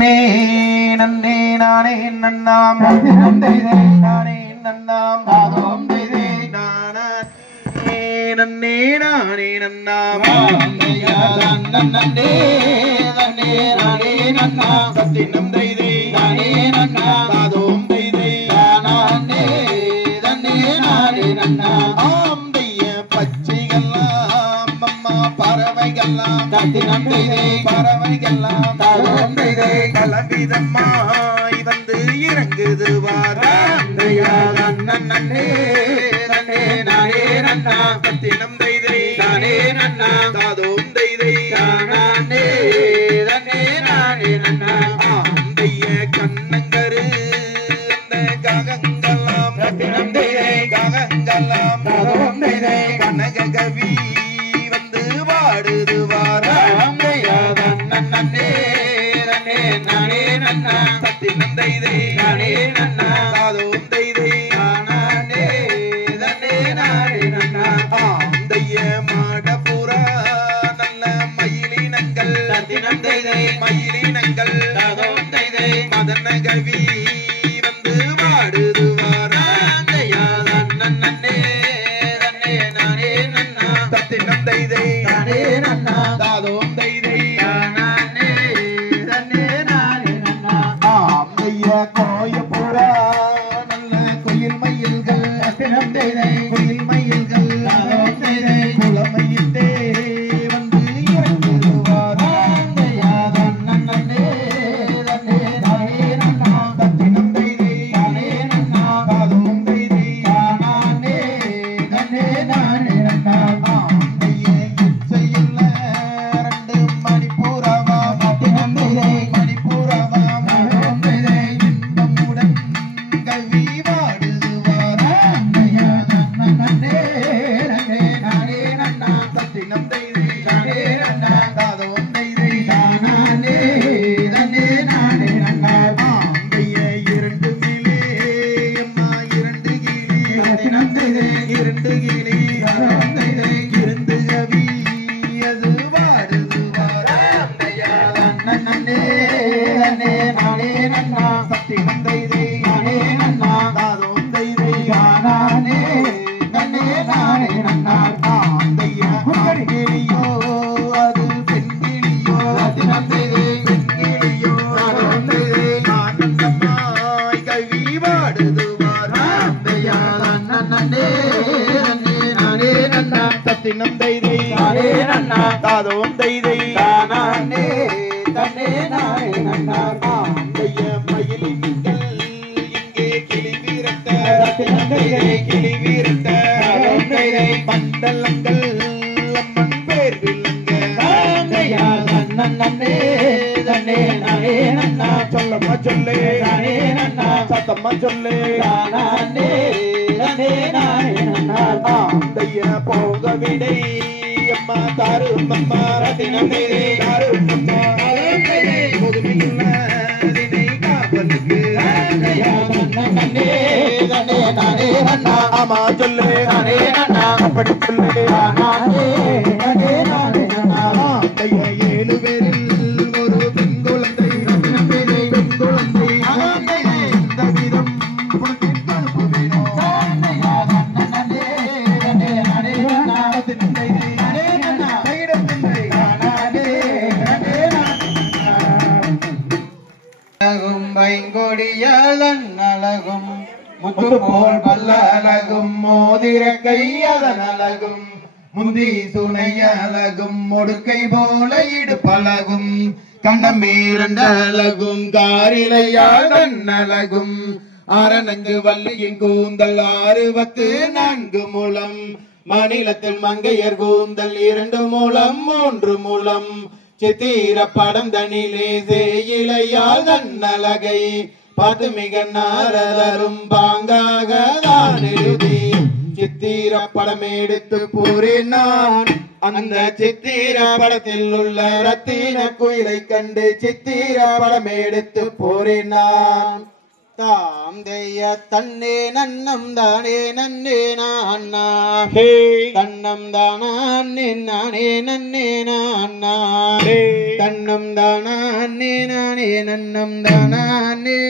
நன்னே நன்னே நானே நன்னாம் நன்னே நானே நன்னாம் தாதோம் தேதே நானே நன்னே நானே நன்னாம் நன்னே நன்னே நானே நன்னாம் சத்தினம் தேதே நானே நன்னாம் தாதோம் தேதே நானே நன்னே நானே நன்னாம் ஆம் தெய்ய பச்சைகள்லாம் அம்மா பறவைகள்லாம் சத்தினம் தேதே பறவைகள்லாம் தாதோம் தேதே கலவிதமாய் வந்து இறங்குது வாரந்தையா நன்னே நன்னே நானே நன்னாம் சத்தினம் தேதே நானே நன்னாம் தாதோம் தேதே நானே நன்னே நானே நன்னாம் ஆம் தெய்ய கண்ணங்கரு அந்த காகங்கள்லாம் சத்தினம் தேதே காகங்கள்லாம் தாதோம் தேதே கனக கவி வந்து பாடுது வாரந்தையா நன்னே நன்னே நானே நன்னாம் சத்தினம் தேதே நானே நன்னாம் தாதோம் தேதே நானே நன்னே நானே நன்னாம் ஆம் தெய்ய மாடபுரா நல்ல மயிலினங்கள் சத்தினம் தேதே மயிலினங்கள் தாதோம் தேதே மதன கவி வந்து பாடுது வாரந்தையா நன்னே நன்னே நானே நன்னாம் சத்தினம் தேதே நானே நன்னாம் தாதோம் தேதே நானே நன்னே நானே நன்னாம் ஆம் தெய்ய கோயபுரா நல்ல குயில் மயில்கள் சத்தினம் தேதே குயில் மயில்கள் தாதோம் தேதே குலமயிட்டே வந்து இறங்குது வாரந்தையா நன்னே நன்னே நானே நன்னாம் சத்தினம் தேதே நானே நன்னாம் தாதோம் தேதே நானே நன்னே நானே நன்னாம் ஆம் தெய்ய இச்சையுள்ள ரெண்டு மணிப்பூரவா சத்தினம் தேதே மணிப்பூரவா தாதோம் தேதே இன்பமுடன் கவி வாடுது வாரந்தையா நன்னே நன்னே நானே நன்னாம் சத்தினம் தேதே நானே நன்னாம் தாதோம் தேதே நானே நன்னே நானே நன்னாம் ஆம் தெய்ய இரண்டு கிளி அம்மா இரண்டு கிளி சத்தினம் தேதே இரண்டு கிளி தாதோம் தேதே இருந்து கவி அது வாடுது வாரந்தையா நன்னே நன்னே நானே நன்னாம் சத்தினம் தேதே நானே நன்னாம் தாதோம் தேதே நானே நன்னே நானே நன்னாம் ஆம் தெய்ய கிளியோ அது பெண் கிளியோ சத்தினம் தேதே பெண் கிளியோ தாதோம் தேதே ஆனந்தமாய் கவி வாடுது வாரந்தையா நன்னே நன்னே நானே நன்னாம் சத்தினம் தேதே நானே நன்னாம் தாதோம் தேதே நானே நன்னே நானே நன்னாம் ஆம் தெய்ய மயிலினங்கள் இங்கே கிளி வீரட்ட சத்தினம் தேதே கிளி வீரட்ட தாதோம் தேதே மண்டலங்கள் அம்மன் பேர் விளங்க வாரந்தையா நன்னே நன்னே நானே நன்னாம் சொல்லம்மா சொல்லு நானே நன்னாம் சத்தம்மா சொல்லு நானே நன்னே நானே நன்னாம் ஆம் தெய்ய போக விடை அம்மா தாரும் அம்மா சத்தினம் தேதே தாரும் அம்மா தாதோம் தேதே பொதுமையுள்ள தினை காப்பனுக்கு வாரந்தையா நன்னே நன்னே நானே நன்னாம் ஆமா சொல்லு நானே நன்னாம் அப்படி சொல்லு நானே நன்னே நானே நன்னாம் ஆம் தெய்ய ஏழு பேரில் ஒரு பெண் குழந்தை சத்தினம் தேதே பெண் குழந்தை தாதோம் தேதே இந்த விதம் புலத்தின் கருப்பு வேணும் வாரந்தையா நன்னே நன்னே நானே நன்னாம் சத்தினம் தேதே நானே நன்னாம் தைடம் தேதே நானே நன்னே நானே அழகும் பைங்கொடியதன் அழகும் முத்து போல் பல்ல அழகும் மோதிர கை அதன் அழகும் முந்தி சுனை அழகும் முடுக்கை போல இடுப்பழகும் கண்டம் இரண்டு அழகும் காரிலையாதன் அழகும் அரணங்கு வள்ளியின் கூந்தல் 64 முழம் மாநிலத்தில் மங்கையர் கூந்தல் 2 முழம் 3 முழம் சித்திர படம் தனிலே சேயிலையால் தன்னலகை பார்த்து மிக நாரதரும் பாங்காக தான் எழுதி சித்திர படம் எடுத்து போறேன் நான் அந்த சித்திர படத்தில் உள்ள ரத்தின குயிலை கண்டு சித்திர படம் எடுத்து போறேன் நான் தாம் தெய்ய தன்னே நன்னம் தானே நன்னே நான்னா தன்னம் தானே நானே நன்னே நான்னா தன்னம் தானே நானே நன்னம் தானே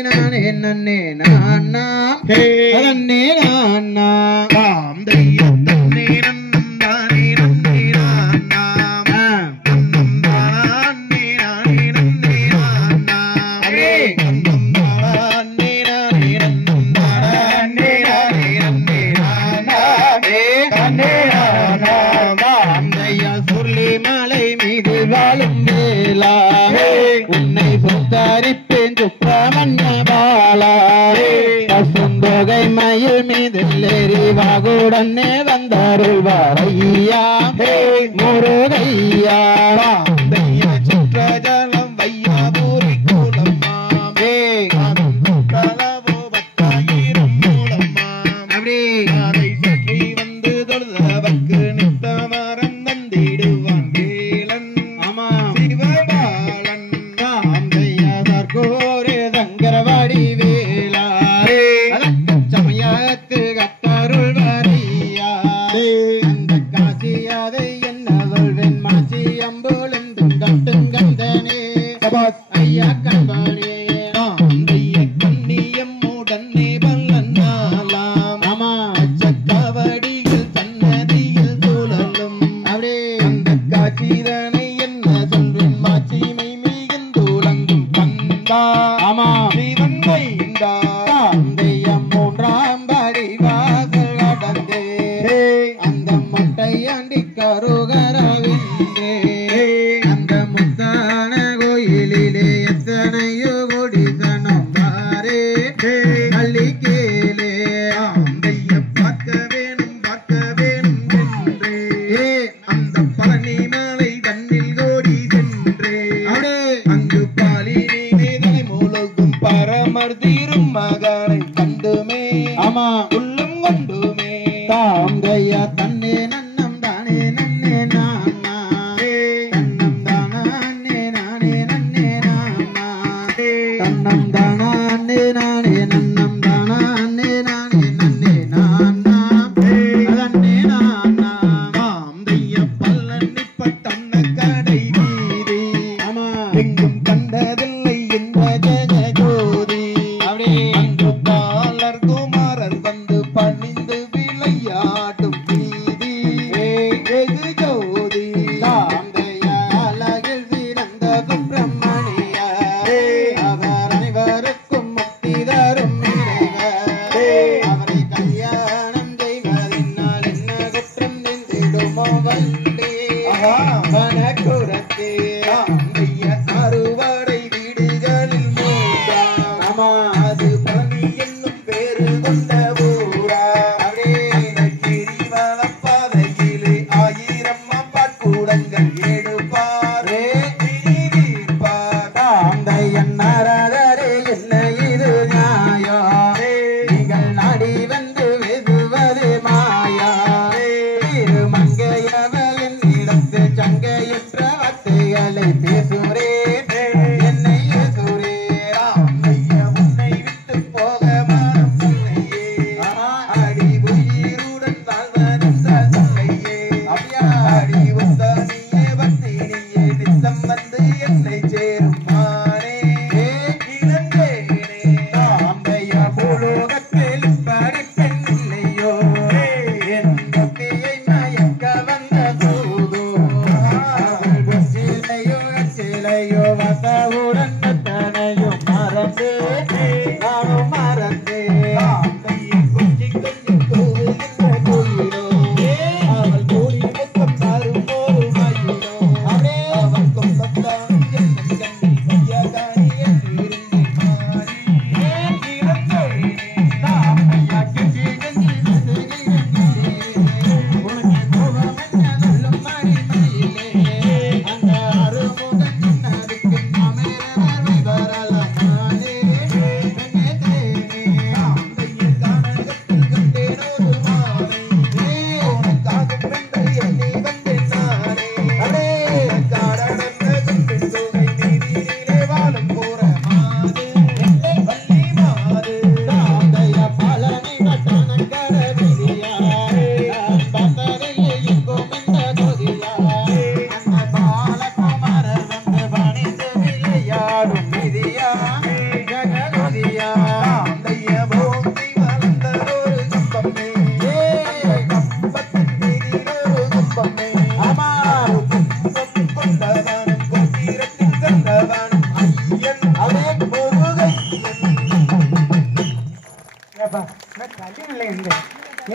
நானே நன்னே நான்னா நன்னே நான்னா தாம் தெய்ய தன்னே நன்னம் தானே நன்னே நான்னா நன்னம் தானே நானே நன்னே நான்னா நன்னம் தானே நானே நன்னம் தானே நானே நன்னே நான்னா நன்னே நான்னா தாம் தெய்ய சொல்லி மலை மீது வாழும் வேலா உன்னை சுத்தரிப்பேன் சுப்பிரமணிய பாலா பசுந்தொகை மயில் மீது எரிவாகுடனே வந்தருள்வார் ஐயா முருகையா தெய்ய சுற்றஜலம் வையாபூரி கூலம்மாமே தலவோ பத்தாயிரம் மூலம்மாம் அப்படி அதை சுற்றி வந்து தொழுதவர்க்கு நித்தமரம் தந்திடுவான் வேலன் ஆமா சிவபாலன் தாம் செய்யாதோரே தங்கரவாடி வேலா சமயத்து கத்தருள் வரியா அந்த காசியாதை என்ன சொல்வேன் மனசி அம்போலும் கட்டும் கந்தனே ஐயா கண்பானே தெய்ய கண்ணியம் உடனே பல்லன்னாலாம் ஆமா சக்கவடியில் சன்னதியில் சுழலும் அப்படி அந்த காட்சிதனை என்ன சொல்வேன் மாட்சிமை மிகுந்துலங்கும் கந்தா ஆமா சிவன் வைந்தா தெய்யம் மூன்றாம் படி வாசல் கடந்தே அந்த மட்டை அண்டி கருகரவின்றே அந்த முத்தான கோயிலிலே எத்தனையோ கோடி சனம் பாரே அள்ளி கேளே தெய்ய பார்க்க வேணும் என்றே அந்த பழனி மலை தன்னில் கோடி சென்றே அங்கு பாலினி வேதனை மூலகும் பரமர் தீரும் மகனை கண்டுமே ஆமா உள்ளம் கொண்டுமே தாம் தையா தன்னே நன்னம் தானே நன்னே நான்னா தன்னம் தானே நானே நன்னே நான்னா தன்னம் தானே நானே நன்னம் தானே நானே நன்னே நான்னா அதன்னே நான்னா தாம் தெய்ய பல்லன்னிப்பட்டன்ன கடை வீதி ஆமா எங்கும் கண்டதில்லை என்ற ஜெய ஜோதி அப்படி அந்த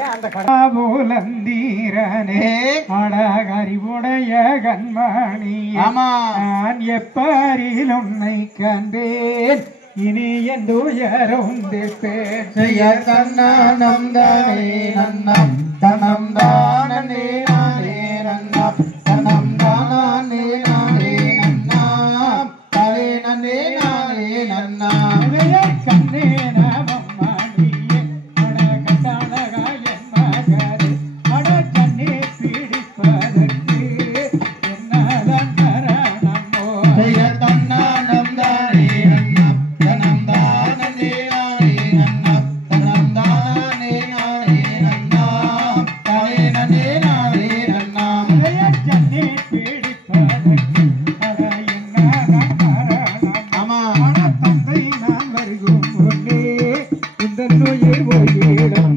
அந்த கடவுளந்தீரனே அழகறிவுடைய கண்மணி நான் எப்பரில் உன்னை கண்டேன் இனி என் துயரும் தீர்ப்பேன் தன்னம் தானே நன்னம் தனம் தானே நானே நன்னம் தனம் தானே நானே நன்னாம் தானே நன்னே நானே நன்னாம் கண்ணே நவம்மாடியே அட கட்டாளகாயன் மகரே அட கண்ணே பீடிப்பதற்கு என்னதான் கரணமோ தன்னானம் தானே நன்னம் தனம் தானே நானே நன்னம் தனம் தானே நானே நன்னாம் தானே நன்னே நானே நன்னாம் கண்ணே பீடிப்பதற்கு அட என்னதான் கரணமோ அட தந்தை நான் வருகும் முன்னே இந்த நோயை ஒழியிடும்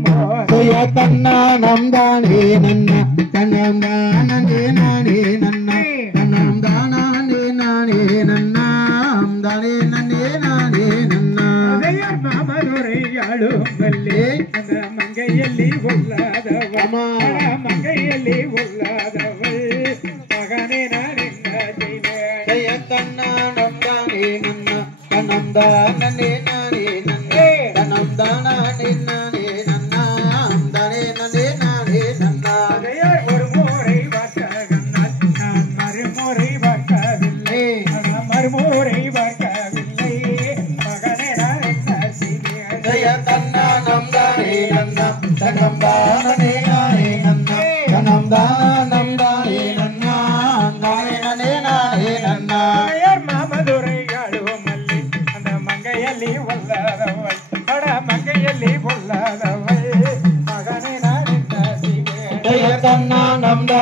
தன்னானம் தானே நன்ன தனம் தானே நானே நன்ன தனம் தானே நானே நன்னாம் தானே நன்னே நானே நன்னாம் மாமதுரை ஆளும் வல்லே அந்த மங்கையல்லி உள்ளாதவள் மங்கையல்லி உள்ளாதவள் மகனே நான் என்ன செய்வேன் தன்னானம் தானே நன்ன தனம் தானே நானே நன்ன தனம் தானே நானே நன்னாம் தானே நன்னே நானே நன்னாம் ஒரு முறை வார்த்தகனால் நான் மறுமுறை வார்க்கவில்லை மறுமுறை வார்க்கவில்லை மகனே நான் என்ன செய்வேன் தன்னானம் தானே நன்னம் தனம் தானே நானே நன்னம் தனம் தானம் தானே நன்னாம் தானே நன்னே நானே நன்னாம் மாமதுரை ஆளும் மல்லி அந்த மங்கையல்லி உள்ளாதவள் அட மங்கையல்லி உள்ளாதவள் மகனே நான் என்ன செய்வேன் தன்னானம் தானே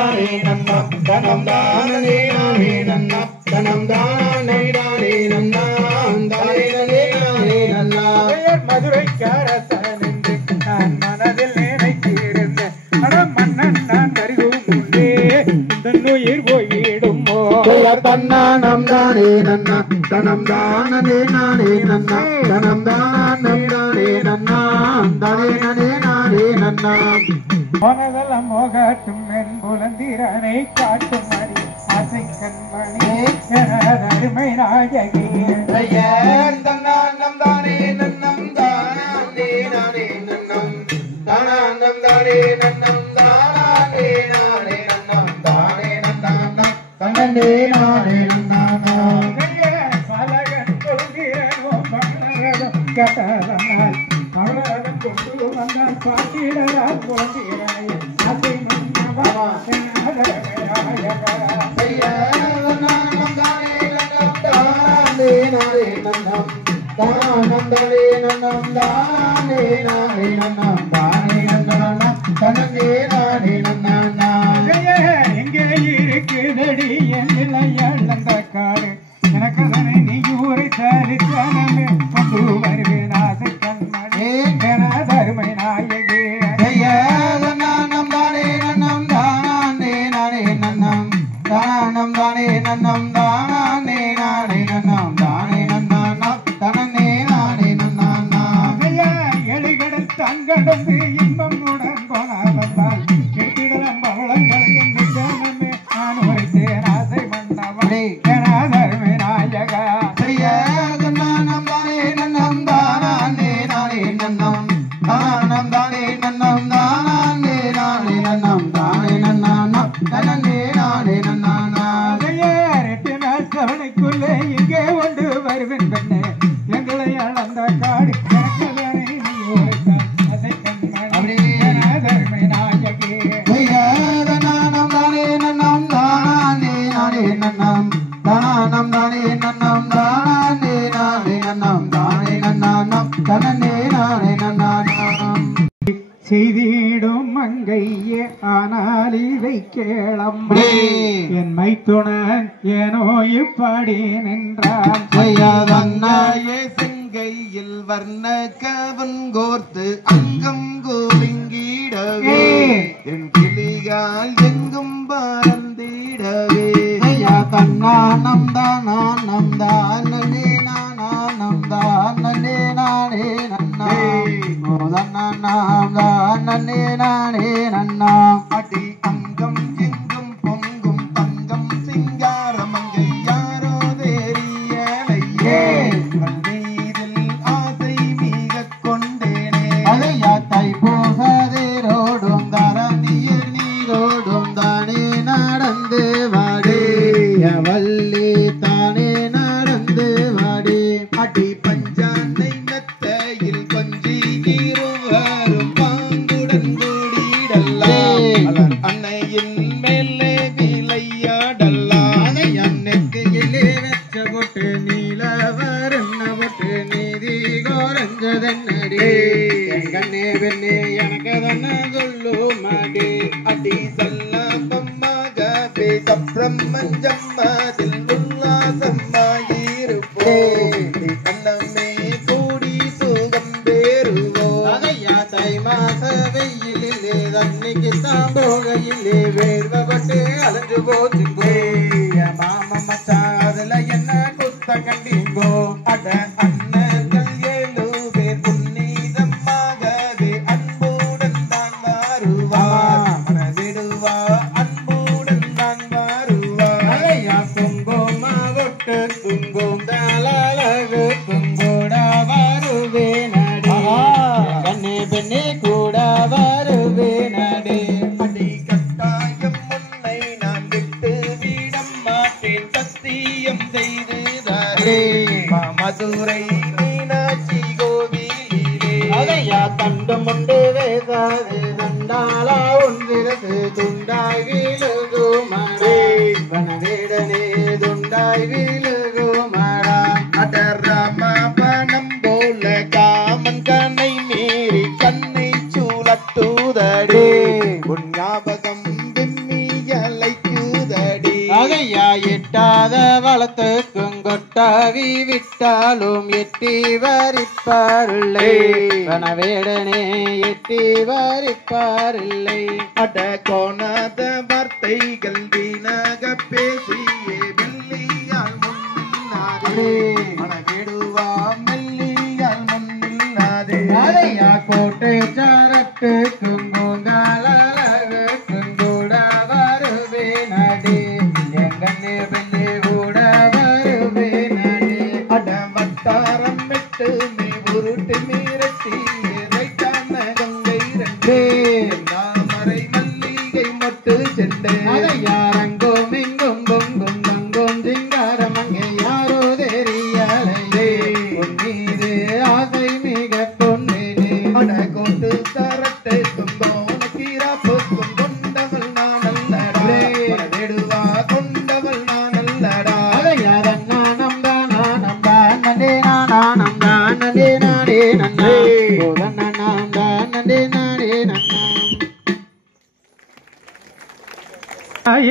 நன்னம் தனம் தானே நானே நன்னம் தனம் தானே நானே நன்னாம் தானே நன்னே நானே நன்னாம் மதுரைக்காரசன் என்று நான் மனதில் நினைத்திருந்தேன் அட மன்னன் நான் வருகும் முன்னே இந்த நோயிர் போயிடுமோ தன்னானம் தானே நன்னம் தனம் தானே நானே நன்னம் தனம் தானம் தானே நன்னாம் தானே நன்னே நானே நன்னாம் மனதெல்லாம் மோகட்டும் என் புலந்திரனை காட்டும் மணி ஆசை கண்மணி எனது அருமை நாயகி தன்னானம் தானே நன்னம் தானே நானே நன்னம் தானம் தானே நன்னம் தானே நானே நன்னம் தானே நன்னாம் தன்னே நானே நன்னாம் பலகன் கொள்கிறனோ மன்னரதம் கட்டதனால் அவரதம் கொண்டு வந்தால் பாட்டிடரால் போகிறாய் ஆசை மன்னவா எனது நாயகா தன்னானம் தானே நன்னம் தானே நானே நன்னம் தானம் தானே நன்னம் தானே நானே நன்னம் தானே நன்னாம் தன்னே நானே நன்னாம் எங்கே இருக்குதடி என் நிலையளந்த காடு எனக்கு அதனை நீ ஊரை சரித்தனமே கொண்டு வருவேன் ஆசை கண்மணி எனது அருமை நாயகி தன்னானம் தானே நன்னம் தானே நானே நன்னம் தானம் தானே நன்னம் தானே நானே நன்னம் தானே நன்னாம் தன்னே நானே நன்னாம் எளிகடல் தங்கடந்து இன்பம் உடன் போனாவதால் கெட்டிடலம் பவளங்களை என்று ஜனமே நான் உரைத்தேன் ஆசை மன்னவளே எனது அருமை நாயகா தன்னானம் தானே நன்னம் தானே நானே நன்னம் தானம் தானே நன்னம் தானே நானே நன்னம் தானே நன்னாம் தன்னே நானே நன்னாம் சவனைக்குள்ளே இங்கே கொண்டு வருவேன் பெண்ணே எங்களை அளந்த காடு எனக்கதனை நீ உரைத்தால் அதை கண்மணி எனது அருமை நாயகி தன்னானம் தானே நன்னம் தானே நானே நன்னம் தானம் தானே நன்னம் தானே நானே நன்னம் தானே நன்னாம் தன்னே நானே நன்னாம் செய்திடும் மங்கையே ஆனால் இதை கேளம்மா என் மைத்துணன் ஏனோ இப்படி நின்றான் தன்னாயே செங்கையில் வர்ண கவன் கோர்த்து அங்கம் கோலிங்கிடவே என் கிளியால் எங்கும் பறந்திடவே தன்னானம் தானம் தானே நானானம் தானே நானே நன்னா நன்னாம் தான் நன்னே நானே நன்னாம் அடி அங்கம் எங்கும் பொங்கும் தங்கம் சிங்காரமங்கை யாரோ தெரியலையே கண்ணீரில் ஆசை மிக கொண்டேனே அதையா தைப்பூசதேரோடும் தரணியில் நீரோடும் தானே நடந்து வாடி வள்ளி தானே நடந்து வாடி அடி பஞ்சானை மெத்தையில் கொஞ்சி இருவரும் பாங்குடன் கூடிடலாம் அன்னையின் மேலே விளையாடலாம் அதை அன்னைக்கு இல்லே வெச்ச போட்டு நீல வருண்ண போட்டு நீதி கோரஞ்சதன்னடி கண்ணே பெண்ணே எனக்கு தானே சொல்லும் அடி அடி சல்லாபம்மாகவே சப்ரம்மஞ்சம்மதில் உல்லாசம்மாயிருப்போம் அன்னமே கூடி சுகம் பெறுவோம் அதையா தை மாச வெயிலிலே தண்ணிக்கு தான் போகையிலே வேர்வப்பட்டு அலைஞ்சு போச்சுங்கோ மாம மச்சான் அதுல என்ன குத்த கண்டிங்கோ அட அண்ணர்கள் 7 பேர் புன்னீதமாகவே அன்புடன் தான் வருவார் மனதிடுவா அன்புடன் தான் வருவார் அதையா குங்கும விட்டு குங்கும் தலகு குங்கூட வருவேனடி கண்ணே பெண்ணே கூட வருவேனடி அடி கட்டாயம் உன்னை நான் விட்டு விட மாட்டேன் சத்தியம் செய்து தாரே மதுரை மீனாட்சி கோவிலிலே அதையா தண்டு முண்டு வேசாது தண்டாளா ஒன்றிரது துண்டாய் வீழுகுமடே வனவேடனே துண்டாய் வீழுகுமடா அடராமபணம் போல காமன் கண்ணை மீறி கண்ணை சூழட்டுதடே உன் ஞாபகம் விம்மி அலைக்குதடி அதையா எட்டாத வளத்துக்கும் கொட்டாவி விட்டாலும் எட்டி வரிப்பாரில்லை வனவேடனே எட்டி வரிப்பாரில்லை அட கோணாத வார்த்தைகள் வீணாக பேசியே வெள்ளியால் முன்னில்லாதே மனவிடுவா மெல்லியால் முன்னில்லாதே அதையா கோட்டை சாரட்டு குங்குங்காலகு குங்கூட வருவேனடி எங்கண்ணே பெண்ணே கூட வருவேனடி அட வட்டாரம் விட்டு நீ உருட்டு மீரட்டி ரைட்டான கங்கை ரெண்டே தாமரை மல்லிகை மொட்டு செண்டே அதையா ரங்கும் இங்கும் பொங்கும் தங்கும் சிங்காரம் அங்கே யாரோ தெரியலையே உன் மீது ஆசை மிக கொண்டேனே அட கோட்டு சரட்டை தும்போன கீரா போக்கும் கொண்டவள் நான் அல்லடா மனதெடுவா கொண்டவள் நான் அல்லடா அதையா தன்னானம் தானானம் தான் நண்டே நானானம் தான் நண்டே நாடே நன்னா நன்னாம் தான் நண்டே நாடே நன்னா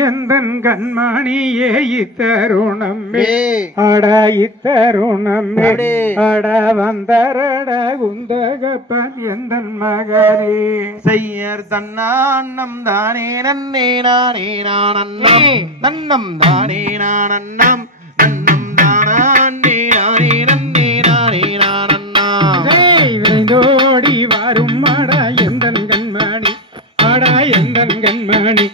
எந்தன் கண்மணியே இத்தருணமே அட இத்தருணமே அட வந்தரட குந்தகப்பன் எந்தன் மகனே செய்யர் தன்னான்னம் தானே நன்னே நானே நானன்னம் நன்னம் தானே நானன்னம் நன்னம் தானே நானே நன்னே நானே நானன்னம் விரைந்தோடி வரும் அடா எந்தன் கண்மணி அடா எந்தன் கண்மணி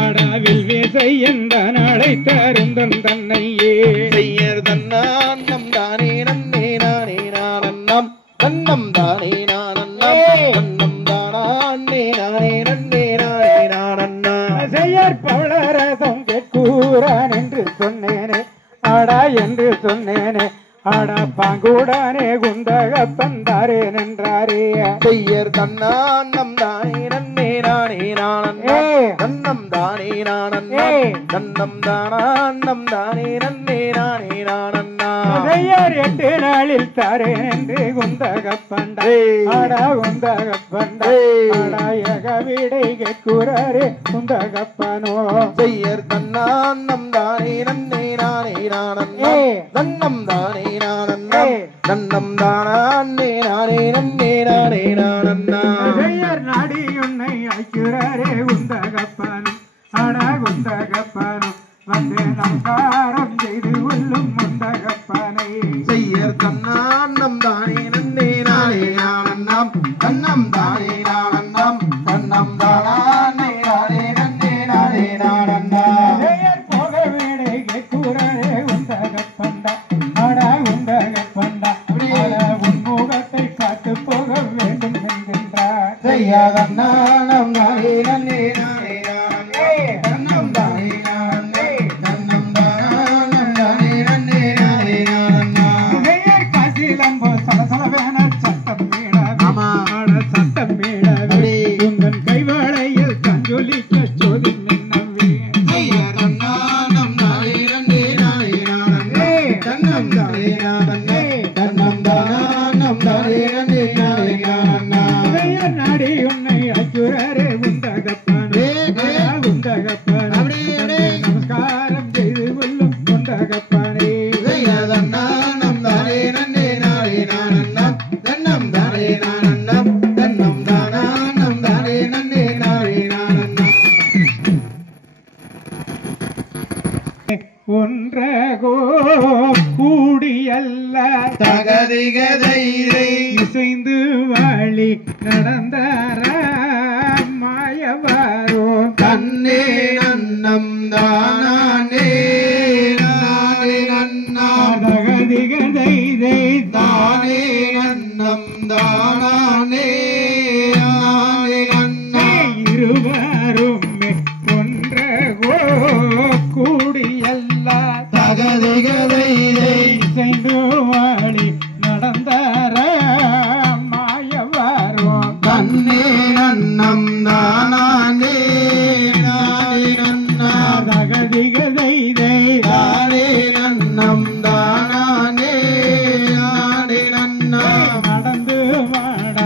அடாவில் வீசை எந்த நாளை தருந்தன் தன்னையே செய்யர் தன்னான்னம் தானே நன்னே நானே நானன்னம் நன்னம் தானே நானன்னம் நன்னம் தானே நானே நன்னே நானே நானன்னம் செய்யற் பவளரசம் கேட்கூரான் என்று சொன்னேனே அடா என்று சொன்னேனே அடா பாங்கூடானே குந்தகப்பன் தாரேன் என்றாரே செய்யர் தன்னான்னம் தானே நன்னே நானே நானன்னம் நன்னம் தானே நானன்னம் நன்னம் தானன்னம் தானே நன்னே நானே நானன்னம் செய்யார் 8 நாளில் தாரேன் என்று குந்தகப்பண்டா அடா குந்தகப்பண்டா அடா எகவிடை கேட்குறாரே குந்தகப்பனோ செய்யர் தன்னான்னம் தானே நன்னே நானே நானன்னம் நன்னம் தானே நானன்னம் நன்னம் தானே நானே நன்னே நானே நானன்னம் செய்யார் நாடி உன்னை அழைக்கிறாரே குந்தகப்பனும் அடா குந்தகப்பனும் வந்து நமஸ்காரம் செய்து கொள்ளும் குந்தகப்பனை செய்யர் தன்னான்னம் தானே நன்னே நானே நானன்னம் தன்னம் தானே தன்னானம் தானே நன்னே நானே நானே தன்னம் தானே நானே தன்னம் தானம் தானே நன்னே நானே நானே காசிலம்போ சலசலவேன சட்டம் மீளவே ஆமா சட்டம் மீளவே உந்தன் கைவாளையில் கஞ்சொலிக்க சோதி மின்னவே தன்னானம் தானே நன்னே நானே நானே தன்னம் தானே நானே தன்னம் தானம் தானே நன்னே நானே நானே நாடி உன்னை அச்சுரரே உண்டகப்பனே உண்டகப்பனே நமஸ்காரம் செய்து கொள்ளும் உண்டகப்பனே தன்னானம் தானே நன்னே நானே நானே தன்னம் தானே நானே தன்னம் தானம் தானே நன்னே நானே நானே ஒன்றகோ கூடியல்ல தகதிகதைதை இசைந்து வாழி நடந்தார மாயவாரோ தன்னே நன்னம் தானே நானே நன்னா தகதிகதை தானே நன்னம் தானே நானே நன்னா இருவரும் ஒன்றகோ கூடியல்ல தகதிகதைதை இசைந்து வாழி நடந்தார மாயவாரோ தன்னே நன்னம் தானே நானே நன்னா தகதிகதை தானே நன்னம் தானே நானே நன்னா நடந்து வாட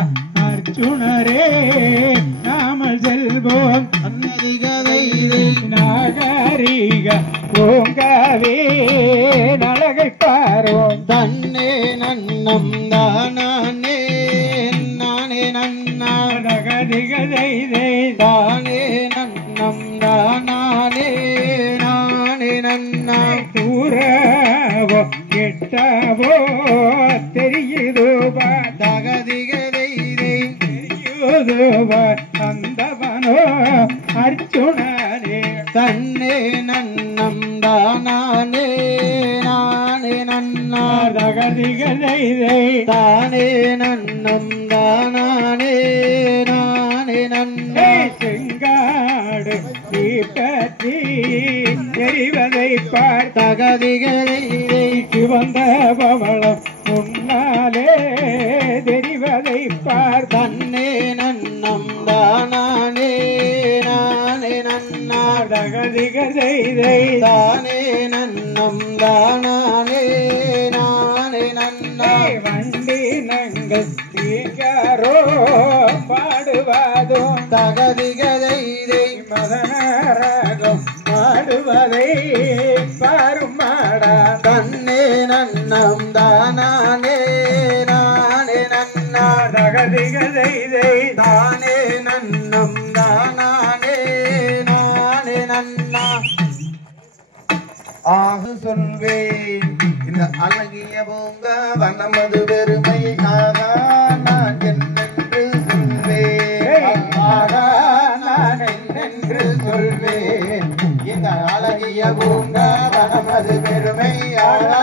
அர்ஜுனரே நாமல் செல்வோம் தன்னதிகதைதை நாகரிக ஓங்காவே நலகை பாரோம் தன்னே நன்னம் தானே நானே நன்னா தகதிகதை தானே நன்னம் தானே நானே நன்னா தூரவோ எட்டவோ தெரியுதோ தகதிகதைதை தெரியுதோ அந்தவனோ அர்ஜுனனே தன்னே நன்னம் தானே நானே நன்னா தகதிகதை தானே நன்னம் தானே நானே நன்னா செங்காடு பற்றி எரிவதை பார்த்த தகதிகதைதை வந்த பவளம் முன்னாலே தெரிவதை பார்த்த தன்னே நன்னம் தானே நானே நன்னா தகதிகதை தானே நன்னம் தானே நானே நன்னா வண்டி நங்கள் தீக்காரோ பாடுவாதோ தகதிகதைதை மதனராகம் பாடுவதை பாரும் மாடா தன்னே நன்னம் தானே நானே நன்னா தகதிகதை தானே நன்னம் தானே நானே நன்னா ஆகு சொல்வேன் இந்த அழகிய பூங்க வனமது பெருமையை ஆகா நான் என்னென்று சொல்வேன் ஆகா நான் என்னென்று சொல்வேன் இந்த அழகிய பூங்க வனமது பெருமை ஆகா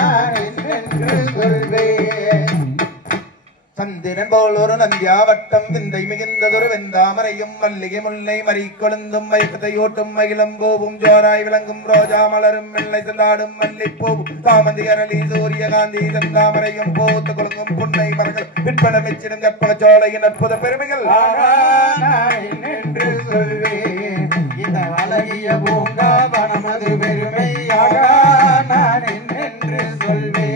நான் என்னென்று சொல்வேன் சந்திரன் போல் ஒரு நந்தியாவட்டம் விந்தை மிகுந்ததொரு வெந்தாமரையும் மல்லிகை முல்லை மறி கொழுந்தும் மயக்கத்தையூட்டும் மகிழம் பூவும் ஜோராய் விளங்கும் ரோஜா மலரும் வெள்ளை செந்தாடும் மல்லிப்பூவும் காமந்தி அரளி சூரியகாந்தி செந்தாமரையும் பூத்து கொழுங்கும் புன்னை மரங்கள் பிற்பட மெச்சிடும் கற்பக சோலையின் அற்புத பெருமைகள் என்று சொல்வேன் இந்த அழகிய பூங்கா வனமது பெருமையாக நான் என்று சொல்வேன்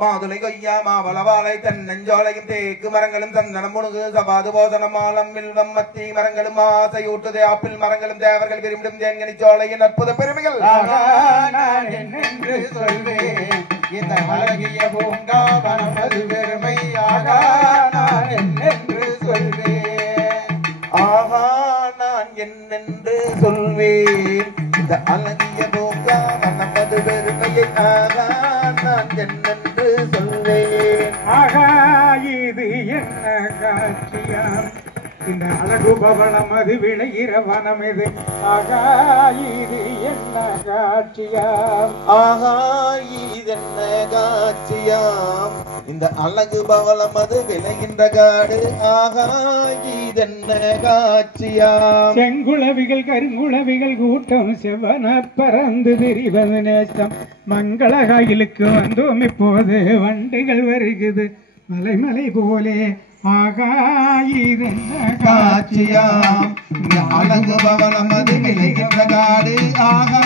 மாதுளை கொய்யா மாவளவாளை தென்னஞ்சோலையும் தேக்கு மரங்களும் சந்தனம் முணுகு சபாது போதனம் ஆலம் வில்வம் மத்தி மரங்களும் ஆசையூட்டுது ஆப்பிள் மரங்களும் தேவர்கள் விரும்பிடும் தேன்கனி சோலையின் அற்புத பெருமைகள் என்று சொல்வேன் இந்த அழகிய பூங்கா வனமது பெருமையாக நான் என்று சொல்வேன் ஆகா நான் என்னென்று சொல்வேன் இந்த அழகிய பூங்கா வனமது பெருமையை ஆகா நான் என்னென்று சொல்வேன் ஆகா இது என்ன காட்சியாம் இந்த அழகு பவளம் அது விளைகிற வனம் இது ஆகா இது என்ன காட்சியாம் ஆகா இதென்ன காட்சியாம் இந்த இந்த அழகு பவளம் அது விளைகின்ற காடு ஆகா இதென்ன காட்சியா செங்குளவிகள் கருங்குளவிகள் கூட்டம் செவன பறந்து திரிவது நேசம் மங்கள காயிலுக்கு வந்தோம் இப்போது வண்டுகள் வருகுது மலை மலை போலே ஆகா இதென்ன காட்சியா இந்த அழகு பவளம் அது விளைகின்ற காடு ஆகா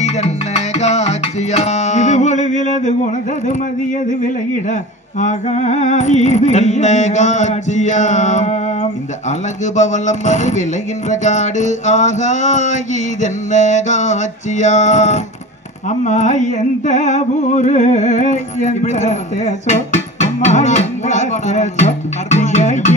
இதென்ன காட்சியா இது பொழுதிலது உனதது மதியது விலகிட ஆகா இது என்ன காட்சியா இந்த அழகு பவளம் அது விளைகின்ற காடு ஆகா இதென்ன காட்சியா அம்மா எந்த ஊரு எந்த தேசம் அம்மா எந்த தேசம்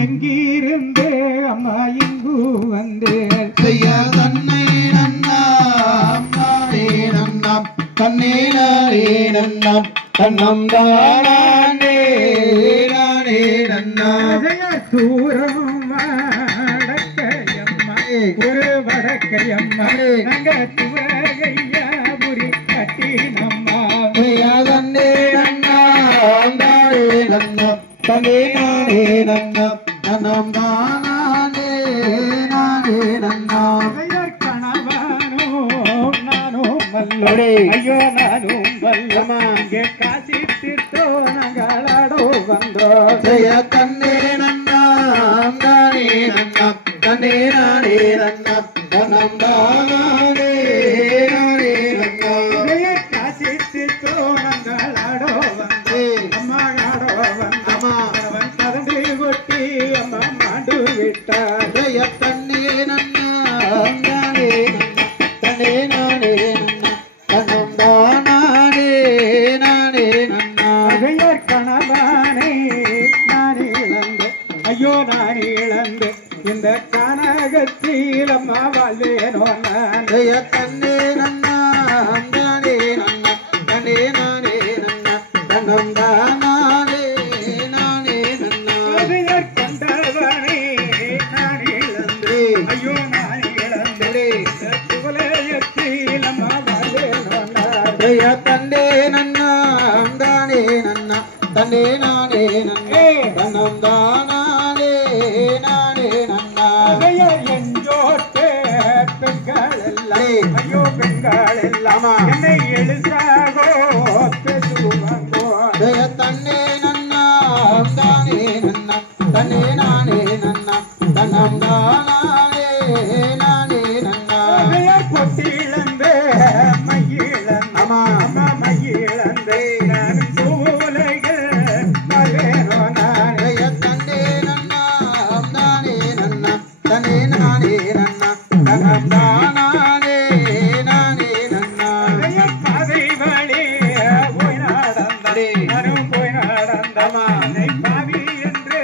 எங்கிருந்து அம்மா இங்கு வந்து செய்ய தன்னை நன்னாம் நானே நன்னாம் தன்னே நானே நன்னாம் தன்னம் தானே நானே நன்னாம் தூரம் வடக்கையம்மா ஒரு வடக்கையம்மா நாங்க சிவகையாபுரி கட்டினம்மா செய்ய தன்னே நன்னாம் நானே நன்னாம் தன்னே நானே நன்னாம் தன்னம் தானே நானே நன்னாம் ஐயோ நானும் வல்லமா இங்கே காசி தீர்த்தோ நாங்களோ வந்தோம் ஜெய தன்னே நன்னாம் தானே நன்னாம் தன்னே நானே நன்னாம் தன்னம் தானே நானே நன்னாம் காசி தீர்த்தோ நாங்களோ வந்தோம் அம்மா ஆடோ வந்தம்மா அவன் பதந்து கொட்டி அம்மா மாண்டு விட்டார் ஜெய தன்னே நன்னாம் தானே நன்னாம் தன்னே நானே நன்னாம் தன்னம் தானே நானே நன்னாம் கணவானே நான் இழந்து ஐயோ நான் இழந்து இந்த கனகத்தில் அம்மா வாழ்வேனோ நான் ஜெய தன்னே நன்னாம் தானே நன்னாம் தன்னே நானே நன்னாம் தன்னம் தானே நானே நன்னாம் கொண்டவனே நான் இழந்து ஐயோ நான் இழந்து குவலயத்தில் அம்மா வாழ்வேனோ நான் ஜெய தன்னே நன்னாம் தானே நன்னாம் தன்னே நானே நன்னாம் தன்னம் தானே நானே நன்னாம் எஞ்சோட்டு பெண்கள் எல்லாம் ஐயோ பெண்கள் எல்லாம் என்னை எழுசாகோ பேசுவாங்கோ ஜெய தன்னே நன்னாம் தானே நன்னாம் தன்னே நானே நன்னாம் தன்னம் தானே நானே நன்னாம் பொட்டிழந்து மையிழந்து அம்மா மையிழந்து நான் சூலைகள் மலேனோ நான் ஜெய தன்னே நன்னாம் தானே நன்னாம் தன்னே நானே நன்னாம் தன்னம் தானே நானே நன்னாம் பாதை வழி போய் நடந்தே நானும் போய் நடந்தமா பாவி என்று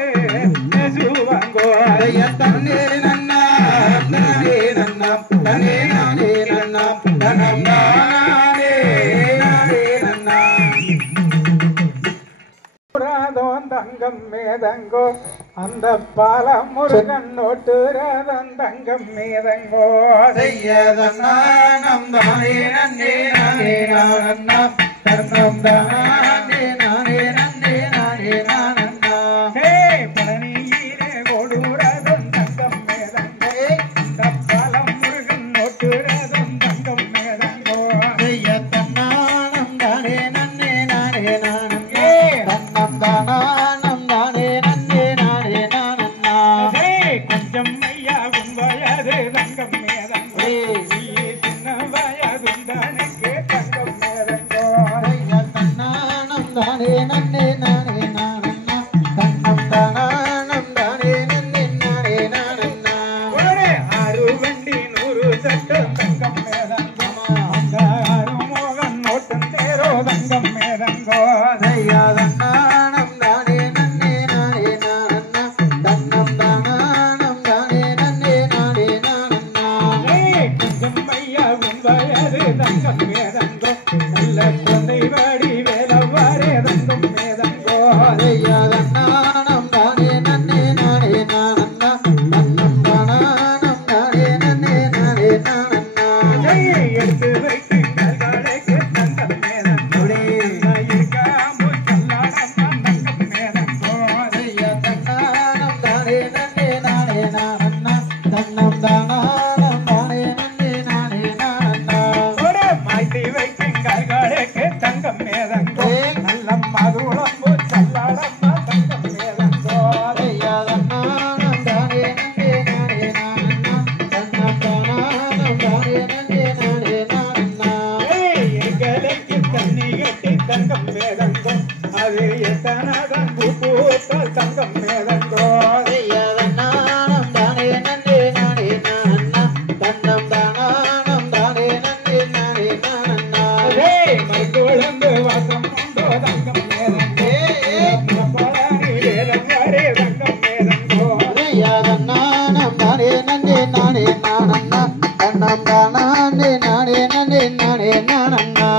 பேசுவாங்கோ ஜெய தன்னே நன்னாம் தானே நன்னாம் தன்னே நானே நன்னாம் தன்னம் தானே நானே நன்னாம் தங்கம் மேதங்கோ அந்த பாலம் முருகன் நோட்டுரதன் தங்கம் மேதங்கோ செய்யதன்னானம் தானே நன்னே நானே நானன்னா தன்னம் தானே நானே நன்னே நானே நானன்னா பழனியிலே ஓடுரதன் தங்கம் மேதங்கோ அந்த பாலம் முருகன் நோட்டுரதன் தங்கம் மேதங்கோ செய்யதன்னானம் தானே நன்னே நானே நானன்னா தன்னம் தானம் தானே நன்னே நானே நானன்னா கொஞ்சம் ஐயா கும்பயது தங்கம் மேதங்கோ சின்ன வயதுண்டனுக்கு தங்கம் மேதங்கோ செய்யதன்னானம் தானே நன்னே நானே நானன்னா தன்னம் தானம் தானே நன்னே நானே நானன்னா ஒரு 6 வண்டி 100 சட்டம் தங்கம் மேதங்கோ அந்த அருமோகன் நோட்டம் தேரோ தங்கம் மேதங்கோ செய்யதன்னானம் தானே நன்னே நானே நானன்னா தன்னம் தானம் தானே நன்னே நானே நானன்னா கொஞ்சம் ஐயா வயது தங்கம் மேதங்கோ நல்ல கொண்டை வாடி வேலவாரே தங்கம் மேதங்கோ எத்தனாதான் பூத்தால் தங்கம் மேதங்கோ நானம் தானே நன்னே நானே நானண்ணா தன்னம் தானம் தானே நன்னே நானே நானண்ணா மறுக்குழந்து வாசம் உண்டோ தங்கம் மேதங்கோ பழனி வேலம் வரே தங்கம் மேதங்கோ நானம் தானே நன்னே நானே நானண்ணா தன்னம் தானே நானே நன்னே நானே நானண்ணா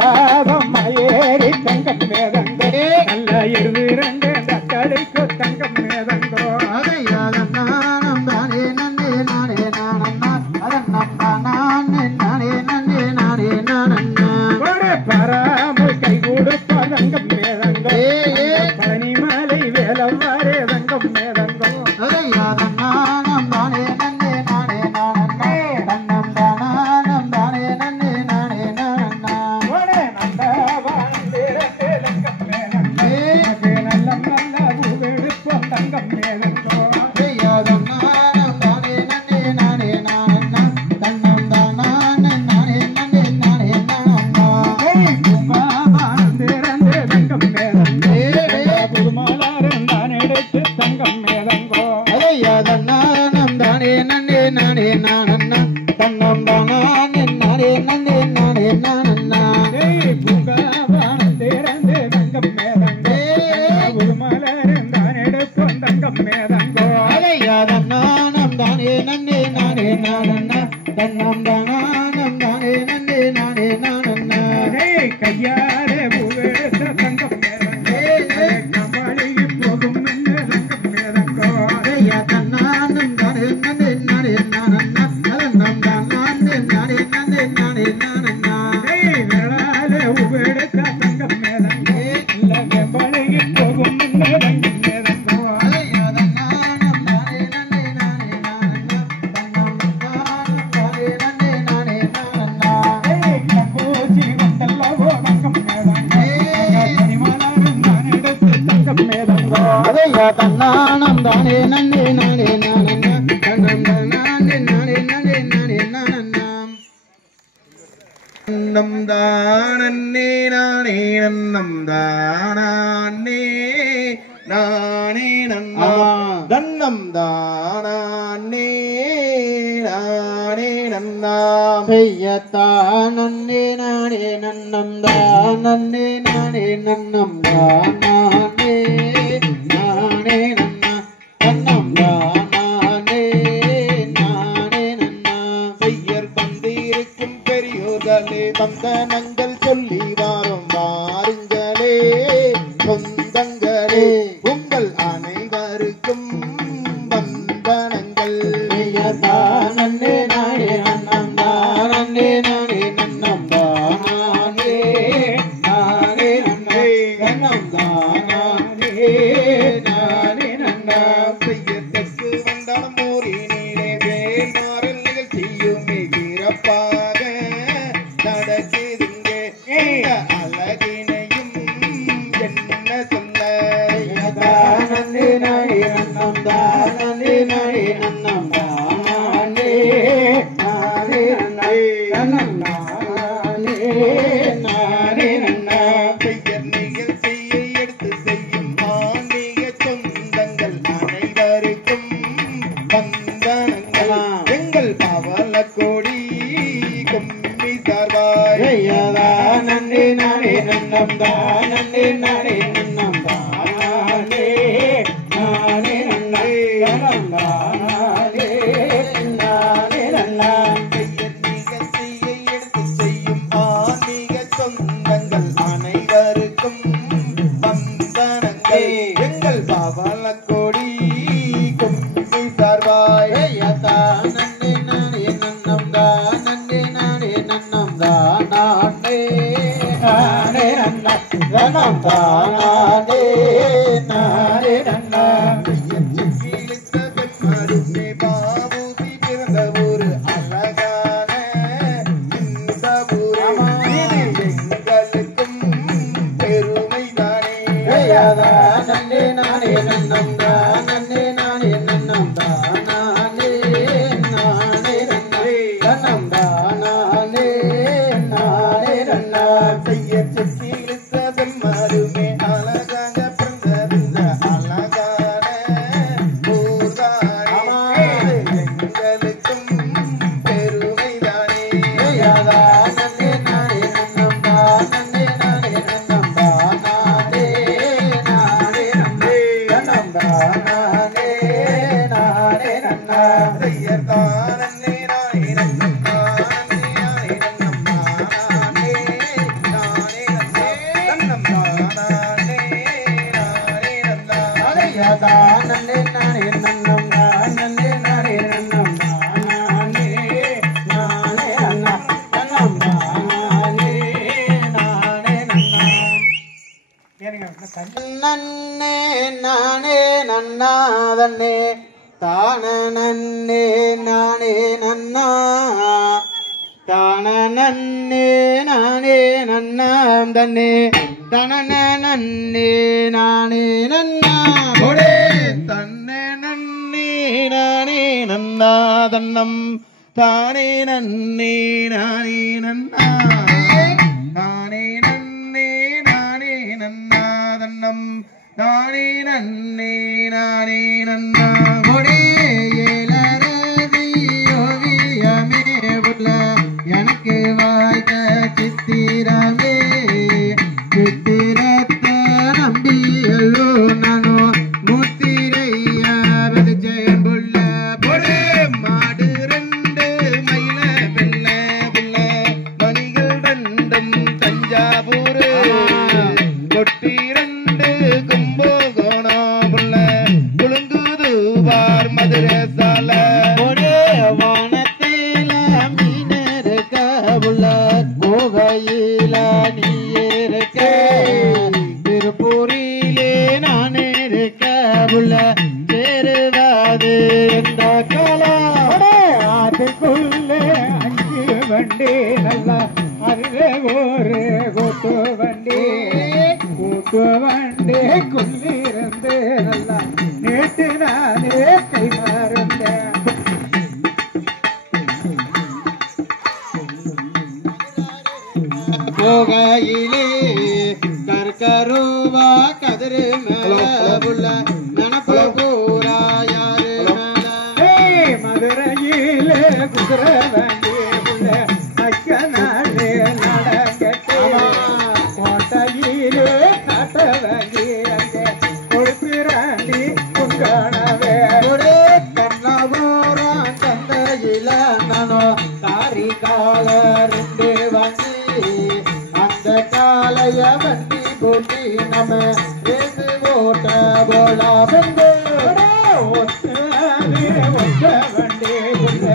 ராதம் மயேறி தங்கம் மேதங்கோ நல்ல இருந்திரண்டு தக்கடைக்கு தங்கம் மேதங்கோ நானம் தானே நன்னே நானே நானண்ணா அதன்னம் தானே நானே நன்னே நானே நானண்ணா பராமல் கை கொடுப்பா தங்கம் மேதங்கோ பழனி மலை வேலம் வரே தங்கம் மேதங்கோ நானம் தானே நன்னே நானே நானண்ணா தன்னம் தானே நன்னே நானே நானண்ணா தங்கம் மேதங்கோ நானம் தானே நன்னே நானே நானண்ணா தன்னம் தானே நானே நன்னே நானே நானண்ணா தங்கம் மேதங்கோ புதுமாலாரம் தான் எடுத்து தங்கம் மேதங்கோ நானம் தானே நன்னே நானே நானண்ணா தன்னம் தானே நானே நன்னே நானே நானண்ணா பூங்காவானம் திறந்து தங்கம் மேதங்கோ புதுமாலாரம் தான் எடுத்து தங்கம் மேதங்கோ நானம் தானே நன்னே நானே நானண்ணா தன்னம் தானே நன்னே நானே நானண்ணா கையாலே பூவெடுத்த தங்கம் மேதங்கோ கபாலிக்கு போகும் தங்கம் மேதங்கோ நானம் தானே நன்னே நானே நானண்ணா தன்னம் தானே நானே நன்னே நானே நானண்ணா விரலாலே பூவெடுத்த தங்கம் மேதங்கோ இல்ல கபாலிக்கு போகும் தங்கம் மேதங்கோ கம்பூச்சி வந்தல்லவோ தங்கம் மேதங்கோ பனிமலரும் தான் எடுத்து தங்கம் மேதங்கோ நானம் தானே நன்னே நானே நானண்ணா தன்னம் தானே நானே நன்னே நானே நானண்ணா நம் தானே நானே நன்னம் தானே நானே நன்னா தன்னம் தானே நானே நன்னா செய்யத்தானே நானே நன்னம் தானே நானே நன்னம் தானே நானே நன்னா தன்னம் தானே நானே நன்னா செய்யர் பந்திருக்கும் பெரியோர்களே வந்தனங்கள் சொல்லி வாரும் வாருங்களே சொந்தங்களே உங்கள் அனைவருக்கும் வந்தனங்கள் தானே நானே நன்னம் தானே நானே நன்னம் தானே நானே நன்னே நன்னம் தானே நானே நன்னா செய்யத்தக்கு வந்தாலும் ஊரினிலே வேல்மாறல் நிகழ்ச்சியுமே சிறப்பாக நடக்குதுங்க அழகினையும் என்ன சொல்ல தானே நானே நன்னம் தானே நானே நன்னம் தானே நானே நன்னே நன்னம் தானே நானே நன்னா செய்யர் நிகழ்ச்சியை எடுத்து செய்யும் ஆன்மீக சொந்தங்கள் அனைவருக்கும் வந்தனங்கள் எங்கள் பவள கோடி கும்மி சார்பாய் நன்னே நானே நன்னம் தானே நானே நன்னம் தானே நானே நன்னே நன்னம் தானே நானே நன்னா செய்யர் நிகழ்ச்சியை எடுத்து செய்யும் ஆன்மீக சொந்தங்கள் அனைவருக்கும் வந்தனங்கள் எங்கள் பவள கோடி கும்மி சார்பாய் நன்னே நானே நன்னம் தானே நானே நன்னம் தானே நானே நன்னா நன்னம் தானே நானே நன்னா மருமே பாபுதி பிறந்த ஒரு அழகான இந்த ஊரே எங்களுக்கும் பெருமைதானே நன்னே நானே நன்னம் தானே நானே நன்னம் தானே நானே நன்னே நன்னம் தானே நானே நன்னா செய்ய செல்லித்த மருமே அழகான நன்னே நானே நன்னாதன்னே தான நன்னே நானே நன்னா தான நன்னே நானே நன்னாம் தன்னே தனன நன்னே நானே நன்னா ஒடே தன்னே நன்னே நானே நன்னா தன்னம் தானே நன்னே நானே நன்னா தானே நன்னே நானே நன்னா தன்னம் தானே நன்னே நானே நன்னா ஒடே ஏலரதி ஓவியமே புள்ள எனக்கு வாய்த்த சித்திரமே சித்திரத்தை நம்பியல்லோ நானோ முத்திரையா பதிச்சேன் புள்ள ஒடே மாடு ரெண்டு மயில வெள்ள புள்ள மணிகள் ரெண்டும் தஞ்சாவூர் கொட்டி ரெண்டு கும்பகோணம் புள்ள குலுங்குதுவார் மதுரை சாலை ஒரே வானத்தில மீனருக்க புள்ள கோவையில நீ இருக்க திருப்பூரிலே நான் இருக்க புள்ள சேருவாது எந்த காலம் அதுக்குள்ளே 5 வண்டி நல்லா அதுல ஒரு கூட்டு வண்டி குள்ளிருந்து நல்லா நேற்று நானே கை மாறுந்தேன் கோகையிலே கற்கருவா கதிரு மேல புள்ள நினப்பு பூரா யாரு மதுரையிலே குதிரை வண்டி உள்ள அக்க நாளே நடக்கட்டே கோட்டையிலே காட்ட வண்டி அங்கே கொழுப்பிராண்டி குங்கானவே கண்ணபுரம் தந்தையில நானோ தாரி கால 2 வண்டி அந்த காலைய வண்டி போட்டி நம்ம பேசு ஓட்ட போலா வந்து ஒத்த வண்டி உள்ள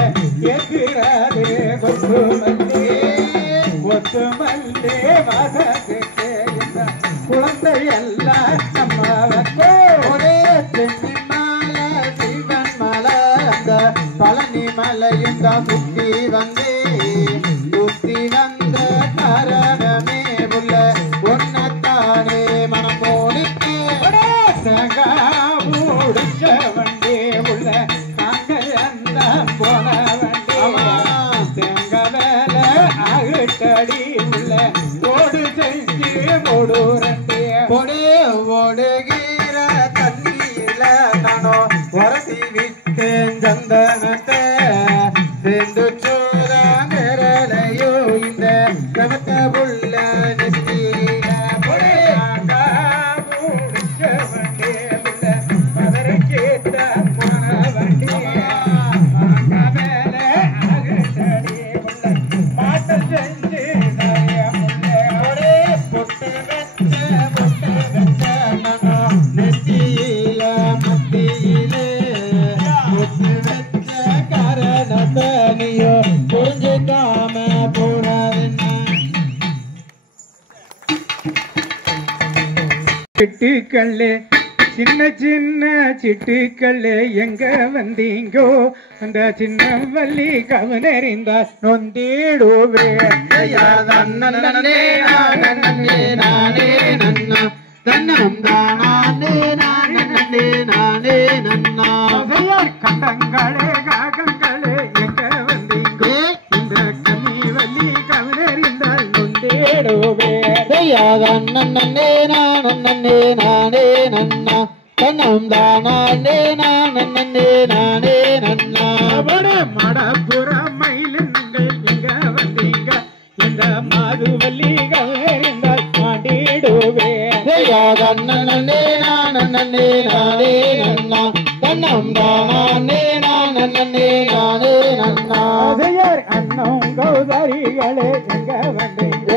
எதிராது கொத்து வண்டி ஒத்து மல்லே மகத்துக்கு இந்த குழந்தை எல்லாம் நம்ம வந்து ஒரே தென்னி மலை சிவன் மலை அந்த பழனி மலையும் தான் சுத்தி வந்த காரணமே உள்ள ஒன்னத்தானே மனம் போலிக்கு முடிச்ச வண்டி உள்ள நாங்கள் அந்த போன வண்டி தேங்க வேலை ஆகிட்டடி உள்ள ஓடு செஞ்சு ஓடுறண்டி ஒடே ஓடுகிற தண்ணீர்ல நானோ உரசி விட்டேன் சந்தனத்தை சேர்ந்து சோற நிரலையோ இந்த கவத்த புள்ள நெத்தியில ஒடே முடிச்ச வண்டி உள்ள மதுரை கேட்ட போன வண்டி வேலை ஆகிட்டடி உள்ள மாட்ட செஞ்சு ஒரே பொட்டு வச்ச நானோ நெத்தியில மத்தியிலே பொட்டு வச்ச காரணத்தை நீயோ புரிஞ்சுக்காம போறாதுன்னா சிட்டுக்கல்லே சின்ன சின்ன சிட்டுக்கல்லே எங்க வந்தீங்கோ அந்த சின்ன வள்ளி கவனறிந்தா நொந்திடுவே நன்னே நானே நன்னா தன்னம் தானே நானே நானே நன்னா கண்டங்களே காகங்களே எங்க வந்தீங்கோ இந்த கன்னி வள்ளி கவனறிந்தால் நொந்திடுவே நன்னே நானே நானே நன்னா தன்னம் தானே நானே நானே நன்னா மடப்புற மயிலுங்கள் எங்க வந்தீங்க இந்த மாதுவல்லி கவனறிந்தால் மாண்டிடுவே நன்னே நானே நானே நன்னா தன்னம் தானே நானே நானே நன்னா அண்ணம் கௌதரிகளே எங்க வந்தீங்க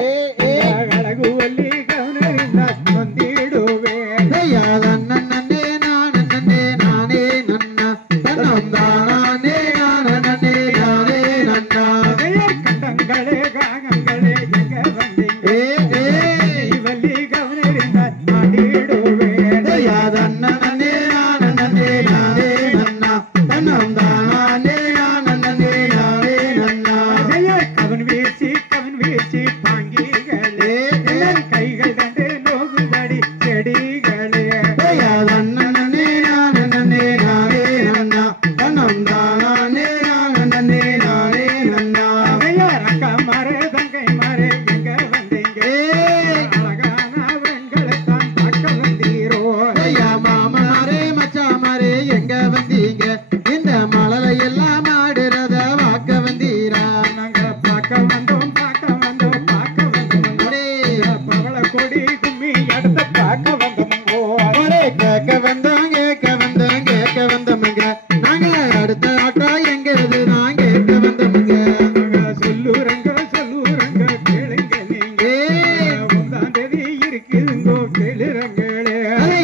அழகு வள்ளி கவனறிந்தால் நொந்திடுவே நன்னே நானே நானே நன்னா தன்னம் தானே நானே நானே நன்னா கண்டங்களே காகங்களே எங்க வந்தீங்க வள்ளி கவனறிந்தால் மாண்டிடுவே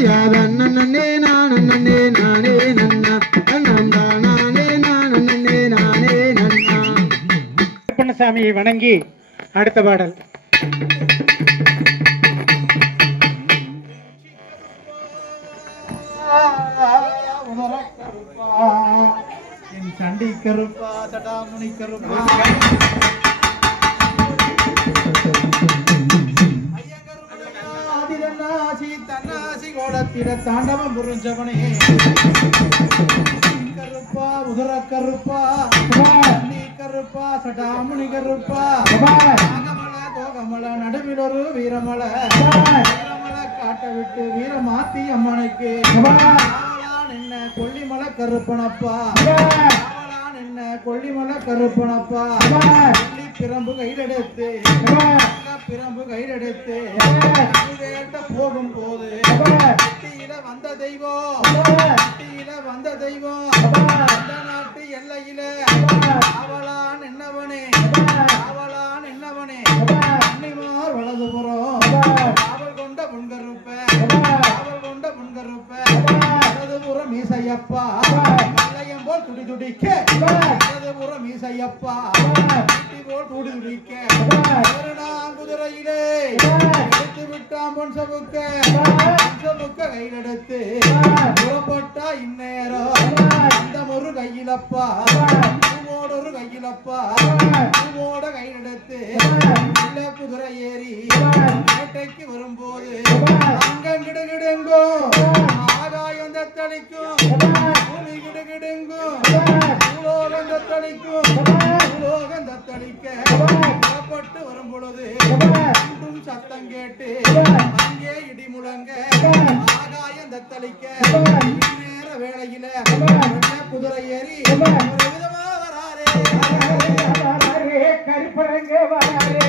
நன்னே நானே நானே நன்னா நந்தா நானே நானே நானே நன்னா. கருப்பண்ணசாமியை வணங்கி அடுத்த பாடல். என் சண்டி கருப்பா சடாமணி கருப்பா ஆதிரநாசி தன்னாசி கோலத்திர தாண்டவம் புரிஞ்சவனே கருப்பா உதர கருப்பா சண்டி கருப்பா சடாமணி கருப்பா நாகமல கோகமல நடுவில் ஒரு வீரமல வீரமல காட்ட விட்டு வீரமாத்தி அம்மனுக்கு என்ன கொல்லிமலை கருப்பனப்பா என்ன கொல்லிமலை கருப்பனப்பா கொல்லி பிரம்பு கையிலெடுத்து பிரம்பு கையிலெடுத்து வேட்ட போகும் போது கட்டியில வந்த தெய்வம் கட்டியில வந்த தெய்வம் அந்த நாட்டு எல்லையில அவளான் என்னவனே அவளான் என்னவனே அன்னிமார் வலதுபுறம் அவள் கொண்ட முன்கருப்ப அவள் கொண்ட முன்கருப்ப வலதுபுறம் மீசையப்பா கல்லையம் போல் துடி துடிக்க வலதுபுறம் மீசையப்பா போல் துடி துடிக்க குதிரையிலே எடுத்து விட்டான் பொன்சபுக்க கையிலெடுத்து புறப்பட்டா இந்நேரம் அந்த ஒரு கையிலப்பா பூவோட ஒரு கையிலப்பா பூவோட கையிலெடுத்து குதிரை ஏறி வேட்டைக்கு வரும்போது அங்கிடுகிடுங்கோ ஆகாயம் தத்தளிக்கும் பூமி கிடுகிடுங்கும் பூலோகம் தத்தளிக்கும் பூலோகம் தத்தளிக்க புறப்பட்டு வரும் பொழுது சத்தம் கேட்டு அங்கே இடி முழங்க ஆகாயம் தத்தளிக்க நேர வேளையில குதிரை ஏறி விதமா வராரே கருப்பரங்க வராரே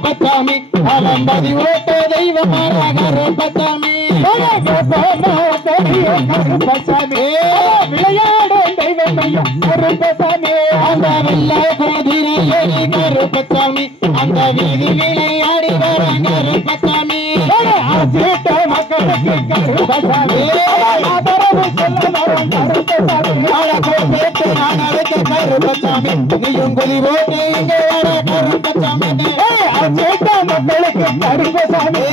கருப்பசாமி தெய்வமான கருப்பசாமி கருப்பசாமி விளையாடும் தெய்வமையா கருப்பசாமி அந்த வெள்ள குதிரையை கருப்பசாமி அந்த வீதி விளையாடி வர கருப்பசாமி அசேட்ட மக்களுக்கு கருப்பசாமி ஆதரவு சொல்ல வரும் கருப்பசாமி கருப்பசாமி நீயும் குதி போட்டு இங்கே வர கருப்பசாமி அசேட்ட மக்களுக்கு கருப்பசாமி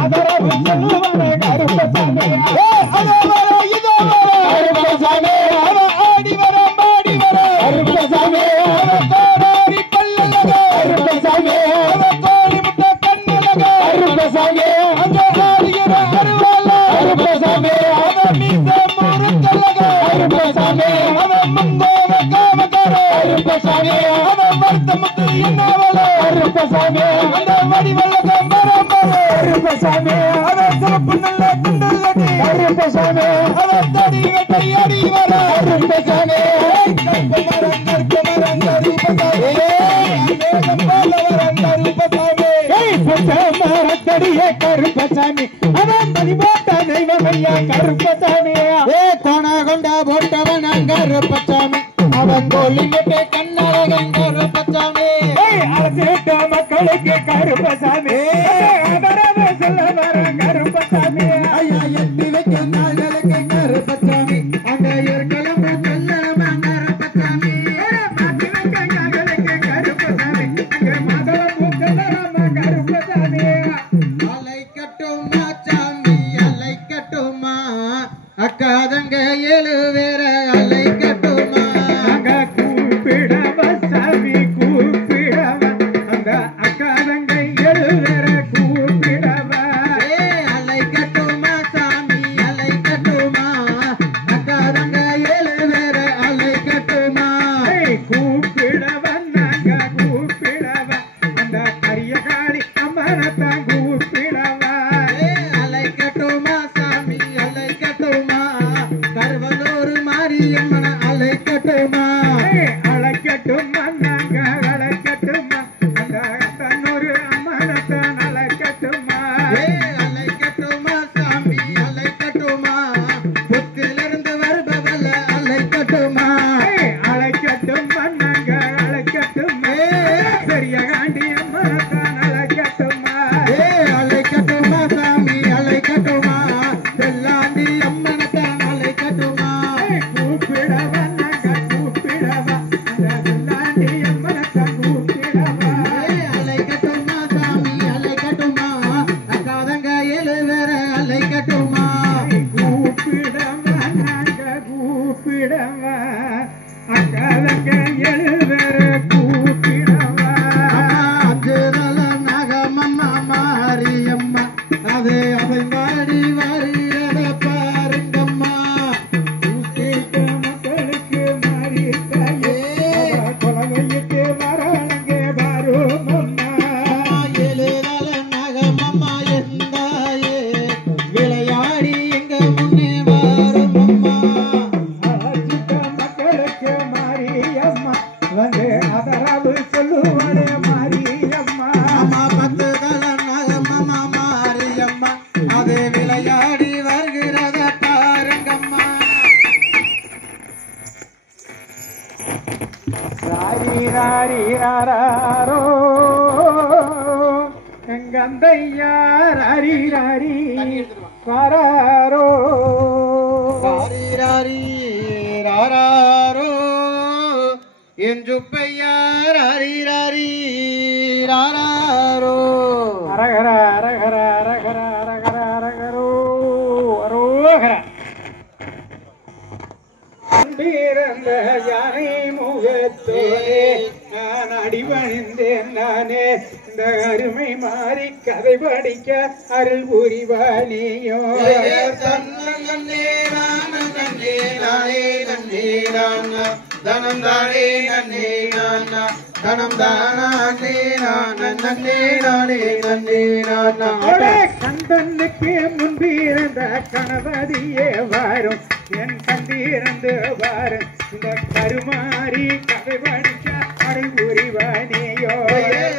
ஆதரவு சொல்ல வர கருப்பசாமி கருப்பசாமி ஆடி வர பாடி வர கருப்பசாமி கோடாரி பல்லலக கருப்பசாமி கோழி முட்டை கண்ணலக கருப்பசாமி அந்த ஆடியர அருவால கருப்பசாமி மீச முறுக்கலக கருப்பசாமி மங்கோவ காமகர கருப்பசாமி வர்த்தமுத்து என்னவல கருப்பசாமி அந்த வடிவலக மரமர கருப்பசாமி சிறப்பு நல்ல குண்டலடி கருப்பசாமி தடி வெட்டை அடி வர கருப்பசாமி கருப்பசாமி கருப்பசாமி அவன் மணி போட்ட தெய்வமையா கருப்பசாமி கோண கொண்ட போட்டவன் கருப்பசாமி அவன் கோலிட்டு கண்ணழகன் கருப்பசாமி அரசேட்ட மக்களுக்கு கருப்பசாமி ஆதரவு சொல்ல வர கருப்பசாமி ஐயா எட்டி வைக்கும் நாள்களுக்கு கருப்பசாமி அங்க இருக்கலம் கல்லமா கருப்பசாமி மாட்டி வைக்கும் நாள்களுக்கு கருப்பசாமி அங்க மகளம் பூக்கலமா கருப்பசாமி அலை கட்டுமா சாமி அலை கட்டுமா அக்காதங்க ஏழு வேற அலை கட்டுமா அங்க கூப்பிடவ சாமி கூப்பிடவ அந்த அக்காதங்க ஏழு வேற கூப்பிடவ அலை கட்டுமா சாமி அலை கட்டுமா அக்காதங்க ஏழு வேற அலை கட்டுமா கூப்பிடவ நாங்க கூப்பிடவ அந்த கரிய காளி அம்மனத்தான் கூப்பிடவ அலை கட்டுமா சாமி அலை கட்டுமா கருவலூர் மாரியம்மன அலை கட்டுமா அழைக்கட்டுமா நாங்க அழைக்கட்டுமா அந்த தன்னொரு அம்மனத்தான் அழைக்கட்டுமா அலை கட்டுமா சாமி அலை கட்டுமா புத்திலிருந்து வருபவல்ல அலை கட்டுமா அழைக்கட்டுமா நாங்க அழைக்கட்டுமா பெரிய காண்டி அம்மனத்தான் அழைக்கட்டுமா அழைக்கட்டுமா சாமி அழைக்கட்டுமா செல்லாண்டி அம்மனத்தான் அழைக்கட்டுமா கூப்பிடவ நாங்க கூப்பிடவ அந்த செல்லாண்டி அம்மனத்தான் கூப்பிடவ அழைக்கட்டுமா சாமி அழைக்கட்டுமா அக்காதங்க ஏழு வேற அழைக்கட்டுமா கூப்பிடவ நாங்க கூப்பிடவ அக்காதங்க ஏழு வேற கூப்பிடவ அஞ்சுதல நாகமம்மா மாரியம்மா அது அசைந்தாடி வருகிறத பாருங்கம்மா கூப்பிட்ட மக்களுக்கு மாறித்தாயே கொலவையிட்டு வராங்க வருமம்மா எழுதல நாகமம்மா எந்தாயே விளையாடி எங்க முன்னே வருமம்மா அழைச்சிட்ட மக்களுக்கு மாரியம்மா வந்து அதரவு சொல்லுவாளே மாரியம்மா அம்மா பத்து தல நாகமம்மா மாரியம்மா அது விளையாடி வருகிறத பாருங்கம்மா ராரி ராரி ராரோ எங்கந்தையா ராரி ராரி வாராரோ ராரி ராரி ராரோ என் சுப்பையா ராரி ராரி ராரோ அரகர அரகர அரகர அரகர அரகரோ அரோகர பிறந்த யானை முகத்தோனே நான் அடிபணிந்தேன் நானே இந்த அருமை மாறி கதை படிக்க அருள் புரிவானியோ தன்னே நானே நானே நன்னே நானா தனம் தானே நன்னே நானா தனம் தானே நன்னே நானே நன்னே நானா கந்தனுக்கு முன்பிருந்த கணபதியே வாரும் என் கண்டிருந்து வாரும் இந்த கருமாறி கதை படிக்க அருள் புரிவானியோ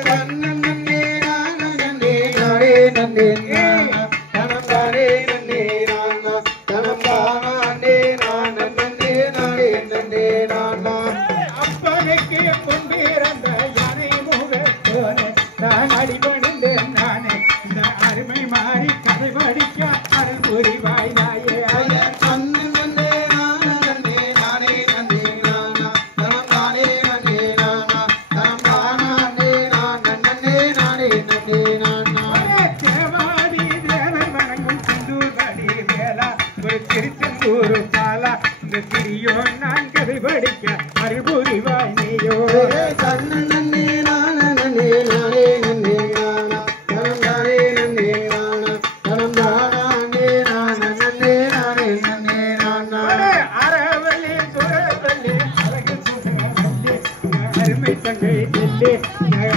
நன்னே நானே நானே நன்னே நானா தனம் தானே நன்னே நானா தனம் தானே கூறு பாலா இந்த சிறியோ நான் கதை படிக்க அறிவுரிவாய் நீயோ நன்னே நானே நன்னே நானே நன்னே நானா தனம் தானே நன்னே நானா தனம் தானே நானே நன்னே நானே நன்னே நானா அறவல்லி சுரவல்லி அழகு சுரவல்லி அருமை தங்கை நெல்லே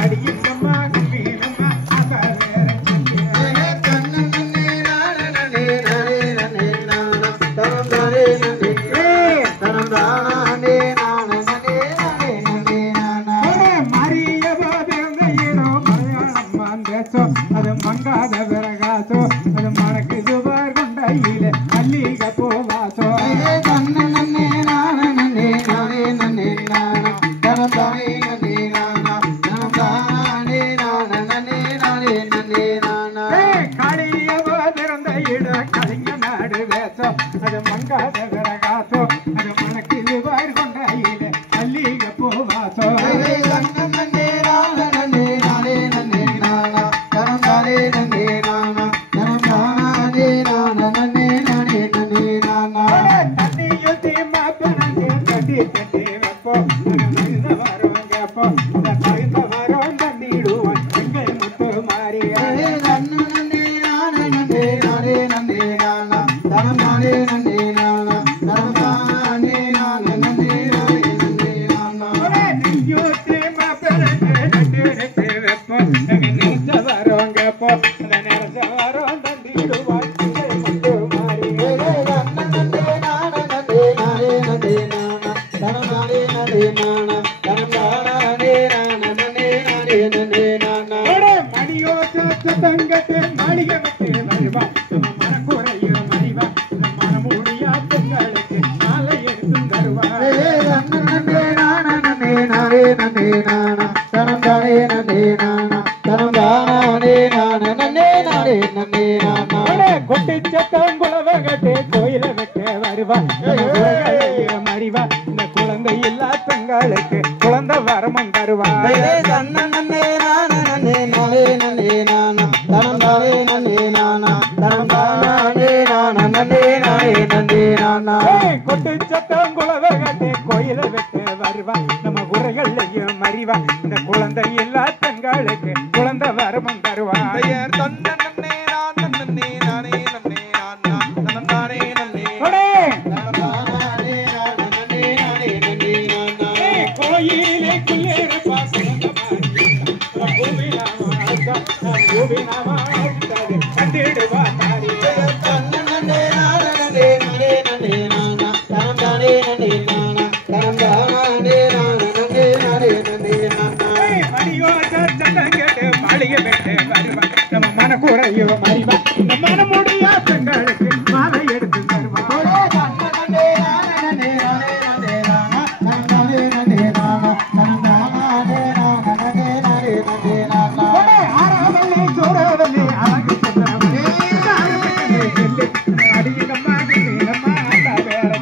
அடிக்கம்மா கும்பினம்மா அசாரே நன்னே நானே நன்னே நானே நன்னே நானா தனம் தானே நன்னே தனம் தானே நானே நன்னே நானே நன்னே நானா மரிய போதோ மலையாளம் மாந்தேசோ அது மங்காத விறகாசோ அது மணக்கு சுவர் கொண்டையில மல்லிகை பூவாசோ நன்னே நானே நன்னே நானே நன்னே நானா தனம் தானே நன்னே நானா தனம் தானே நானே நன்னே நானே நன்னே நானா காளிய போதிருந்த இட கலிங்க நாடு வேசோ அது மங்காத விறகாசோ அது மணக்கு சுவர் கொண்டையில மல்லிகை பூவாசோ நன்னே நானே நன்னே நானே நன்னே நானா தனம் தானே நன்னே நானா தனம் தானே நானே நன்னே நானே நன்னே நானா தண்ணியுத்தி மாப்பனங்க கட்டி கட்டி வைப்போ மனித வரோம் கேப்போ மனித வரோம் தண்ணிடுவான் எங்கள் முத்து மாறிய நன்னே நானே நன்னே நானே நன்னே நானா தனம் தானே நன்னே நானா தனம் தானே நானே நன்னே நானே நன்னே நானா நெய்யூத்தி மாப்பனங்க கட்டி கட்டி வைப்போ நினைச்ச வரோம் கேப்போ நினைச்ச வரோம் தண்ணிடுவான் எங்கள் முத்து மாறிய நன்னே நானே நன்னே நானே நன்னே நானா தனம் தானே நன்னே நானா தனம் தானே நானே நன்னே நானே நன்னே நானா மணியோட்டு தங்கத்தை மாளிகை விட்டு வருவா நம்ம மனக்குறைய மறிவா நம்ம மனமுடியா பெண்களுக்கு மாலை எடுத்து தருவா நன்னே நானே நன்னே நானே நன்னே நானா தனம் தானே நன்னே நானா தனம் தானே நானே நன்னே நானே நன்னே நானா கொட்டி சத்தம் குலவ கட்டு கோயில விட்டு வருவா மறிவா இந்த குழந்தை இல்லா பெண்களுக்கு குழந்தை வரமும் தருவா நன்னே நானே நன்னே நானே நன்னே நானா தனம் தானே நன்னே நானா தனம் தானே நானே நன்னே நானே நன்னே நானா கொட்டு சத்தம் குலவ கட்டு கோயில விட்டு வருவா நம்ம குறைகள்லையும் மறிவா இந்த குழந்தை இல்லா பெண்களுக்கு குழந்தை வரமும் தருவா நன்னே நானே நானே நன்னே நானா தனம் தானே நன்னே கோயிலே குள்ளேற பாசம் கண்டிடுவா தாரி மாளிகை விட்டு வருவா நம்ம மனக்குறையோ மறிவா இந்த மனமுடியா பெண்களுக்கு மாலை எடுத்து தருவா ஆறாவல்லி சோறாவல்லி அழகு சொன்னாவல்லி அடிக்கம்மா நம்ம ஆட்டா வேற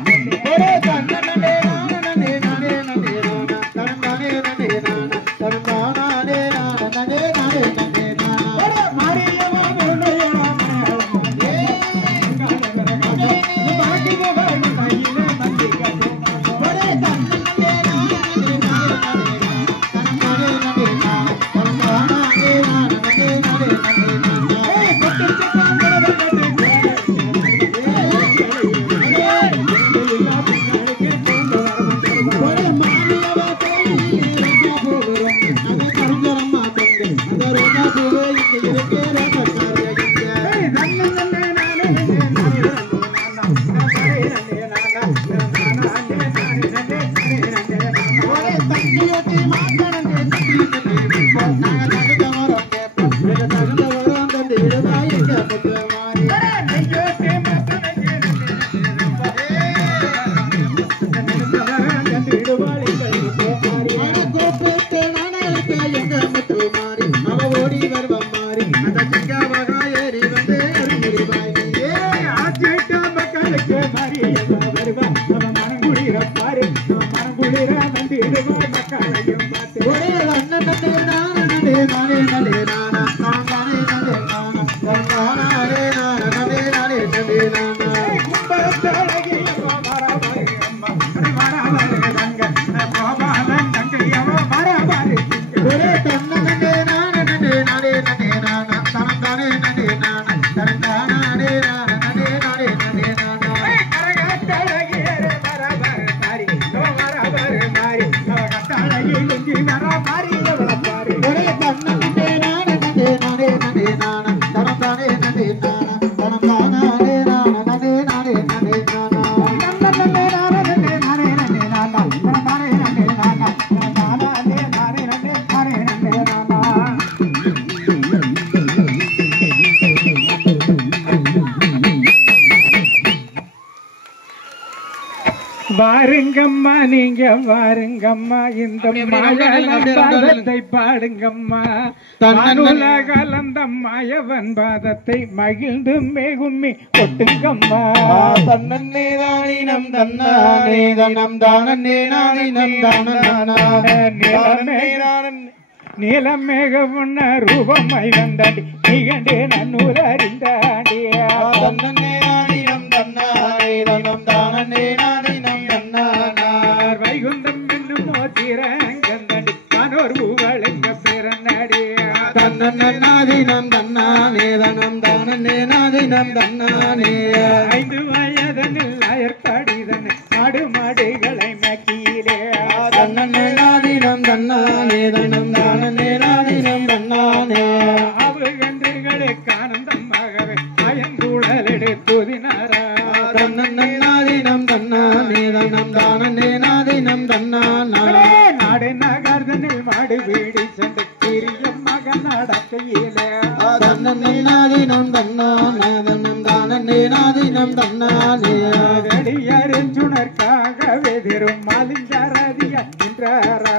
வாருங்கம்மா நீங்க வாருங்கம்மா இந்த மாயத்தை பாடுங்கம்மா தன்னுல கலந்த மாயவன் பாதத்தை மகிழ்ந்து மேகும்மி கொட்டுங்கம்மா தன்னே தானினம் தன்னானே தனம் தானே நானினம் தானே நீலமேக உன்ன ரூபமாய் வந்தாண்டி நீகண்டே நன்னூர் அறிந்தாண்டி தன்னே நானினம் தன்னானே தனம் தானே நானினம் தன்னானார் வைகுந்தம் என்னும் மோதிரங்கந்தாண்டி மனோர் பூவளைங்க பிறந்தாடி தன்னே நாதினம் தன்னானே தனம் தானே நாதினம் தன்னானே 5 வயதனில் அயற்பாடிதன் மாடு மாடுகளை மேக்கியிலே தன்னே நாதினம் தன்னானே தனம் தானே நாதினம் தன்னானே அவகன்றுகளுக்கு ஆனந்தமாகவே அயங்கூழலெடு துதினாரா தன்னே நாதினம் தன்னானே தனம் தானே நாதினம் தன்னானா நாடு நகர்தனில் மாடு வீடி சென்று பெரிய மகன் நடக்கையிலே தன்னே நாதினம் தன்னானே தனம் தானே நாதினம் தன்னானே அடியறிஞ்சுணர்க்காகவே திரும் மாலிஞ்சரதிய நின்றாரா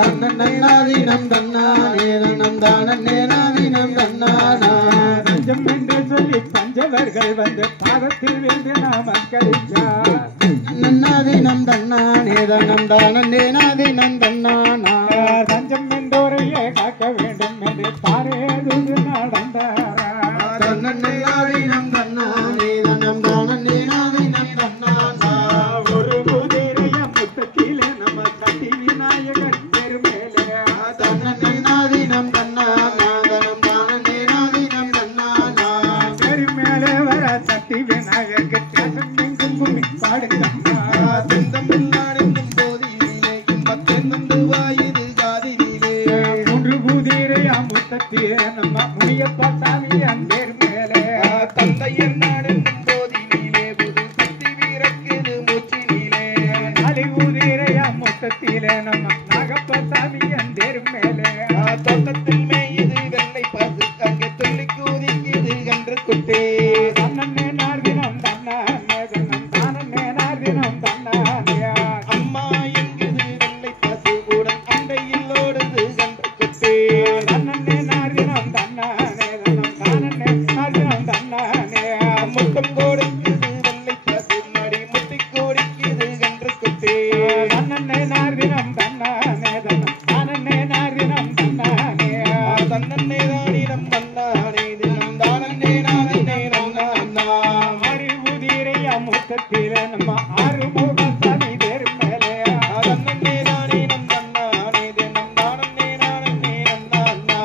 தன்னே நாதினம் தன்னானே தனம் தானே நாதினம் தன்னானா பஞ்சம் என்று சொல்லி பஞ்சவர்கள் வந்து பாதத்தில் விழுந்து நமஸ்கரிச்சார் நன்னாதினம் தன்னானே தனம் தானே நாதினம் தன்னானா பஞ்சம் என்றோரையே காக்க வேண்டும் என்று பாரேது நடந்தாரா தன்னே நாதினம் தன்னானே தனம் தானே நாதினம் தன்னானா ஒரு குதிரைய முத்தத்திலே நம்ம சக்தி விநாயகர் பெருமேலே தன்னே நாதினம் தன்னானா தனம் தானே நாதினம் தன்னானா பெருமேலே வர சக்தி விநாயகருக்கு தேசம் எங்கும் கும்மி பாடுங்கம்மா செந்தமிழ்நாடெங்கும் போதினிலே இன்பத்தெந்து வாயிரு காதினிலே 3 குதிரைய முத்தத்திலே நம்ம முனியப்பா சாமி அன்பேர் மேலே தந்தையர் நாடெங்கும் போதினிலே புது சக்தி வீரக்குது மூச்சினிலே 4 குதிரைய முத்தத்திலே நம்ம நாகப்பா சாமி அன்பேர் மேலே தோட்டத்தில் மேயுது வெள்ளை பசு அங்கே துள்ளி கூதிக்குது கன்று குட்டி தன்னே நார்தினம் தன்னானே தினம் தானே நார்தினம் தன்னானே அம்மா எங்குது வெள்ளை பசு உடன் அண்டையில் ஓடுது கன்று குட்டி தன்னே நார்தினம் தன்னானே தினம் தானே நார்தினம் தன்னானே முத்தம் கொடுக்குது வெள்ளை பசு மடி முட்டி கோடிக்குது கன்று குட்டி தன்னே நார்தினம் தன்னானே தினம் தானே நார்தினம் தன்னானே தன்னே தானினம் தன்னானே தினம் தானே நாதினே நன்னா ஆறு குதிரைய முத்தத்திலே நம்ம ஆறுமுக சாமி தேர் மேலே தன்னே தானினம் தன்னானே தினம் தானே நானே நன்னா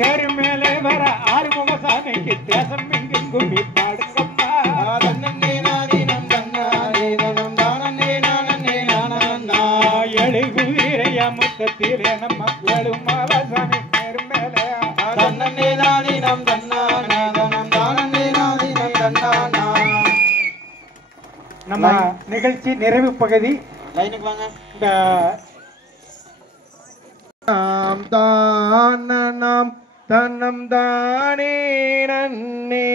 தேர் மேலே வர ஆறுமுக சாமிக்கு தேசம் எங்கும் கும்மி பாடுங்கம்மா தன்னே நாதினம் தன்னானே தினம் தானே நானே நானா 7 குதிரைய முத்தத்திலே நம்ம வேலுமாவ சாமி தேர் மேலே தன்னே தானினம் தன்னானே தினம் தானே நாதினம் தன்னானா நம்ம நிகழ்ச்சி நிறைவு பகுதி லைனுக்கு வாங்க இந்த நாம் தானம் தன்னம் தானே நன்னே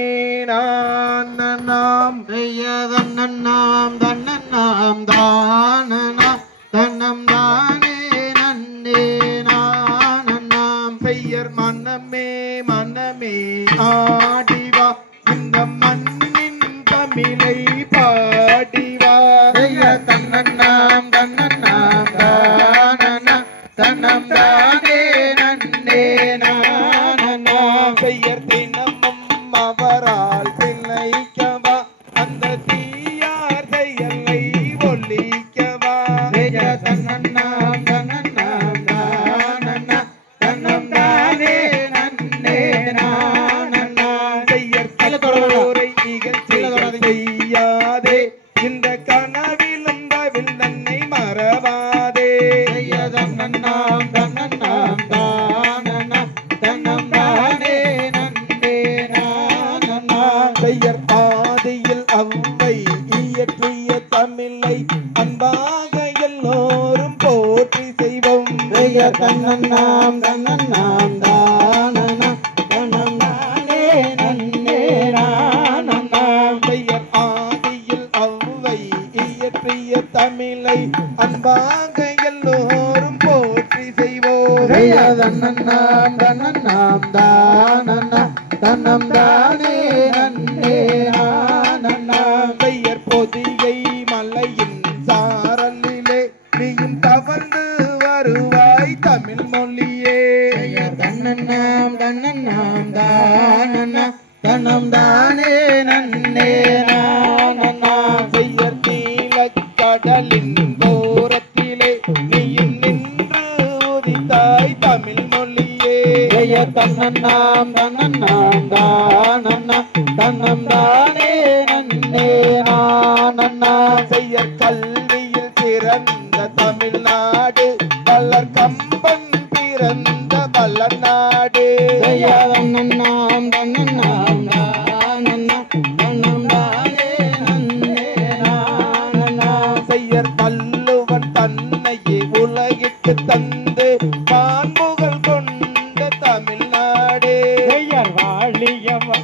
நாம் பெய்யதன்னம் தன்னம் தானனா தன்னம் தானே நன்னே நாம் பெயர் மனமே மனமே ஆடிவா இந்த மண்ணின் தமிழை பாடிவா தன்னன்னாம் தன்னன்னாம் தானனா தன்னம் தானே நன்னே நானனாம் பெயர் தினமும் அவரால் பிள்ளைக்கவா அந்த தீயார் செயலை ஒலிக்கவா தன்னன்னாம் தன்னன்னாம் தானனா தன்னம் தானே நன்னே நானனாம் பெயர் தோரை இகழ்ச்சிகள் செய்யாதே இந்த கனவிலும் தவில் தன்னை மறவாதே தன்னன்னாம் தன்னன்னாம் தானனா தன்னம் தானே நன்னே நானனா பெயர் ஆதியில் அவ்வை இயற்றிய தமிழை அன்பாக எல்லோரும் போற்றி செய்வோம் தன்னன்னாம் தன்னன்னாம் தானனா தன்னம் தானே நன்னே நானனா பெயர் ஆதியில் அவ்வை இயற்றிய தமிழை அன்பாக எல்லோரும் போற்றி செய்வோம். தன்னன்னாம் தன்னன்னாம் தானன்னா தன்னம் தானே நன்னே நானன்னாம். பெயர் பொதிகை மலையின் சாரலிலே நீயும் தவழ்ந்து வருவாய் தமிழ் மொழியே. தன்னன்னாம் தன்னன்னாம் தானன்னா தன்னம் தானே நன்னே நானன்னாம். பெயர் நீலக்கடலின் தோரத்திலே நீயும் நின்று உதித்தாய் தமிழ் மொழியே. தன்னன்னாம் தன்னன்னாம் தானன்னா தன்னம் தானே நன்னே நானன்னாம். பெயர் கல்வியில் சிறந்த தமிழ்நாடு வளர் கம்பன் பிறந்த வளநாடு. தன்னன்னாம் தன்னன்னாம் தானன்னா தன்னம் தானே நன்னே நானன்னாம். பெயர் வள்ளுவன் தன்னையே உலகிற்கு தந்து பான்புகள் கொண்ட தமிழ்நாடு. பெயர் வாழியவே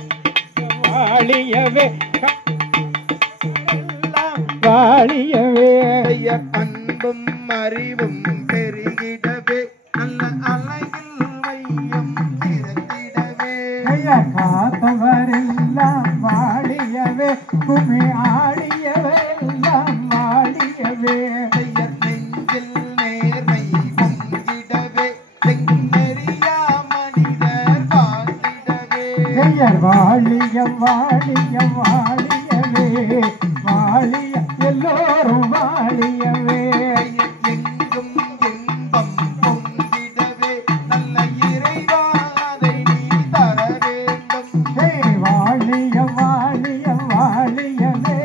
வாழியவே. பெயர் அன்பும் அறிவும் பெருகிடவே நல்ல அழகில் வையம் திறந்திடவே. பெயர் காத்தவரெல்லாம் வாழியவே குமி ஆடியவே எல்லாம் வாழியவே. பெயர் நெஞ்சில் நேர்மை பொங்கிடவே செங்கரியா மனிதர் வாழ்ந்திடவே. பெயர் வாழியம் வாழியம் வாழியவே வாழிய எல்லோரும் வாழியவே. பெயர் எங்கும் இன்பம் பொங்கிடவே நல்ல இறைவா அதை நீ தர வேண்டும். வாழியம் வாழியம் வாழியவே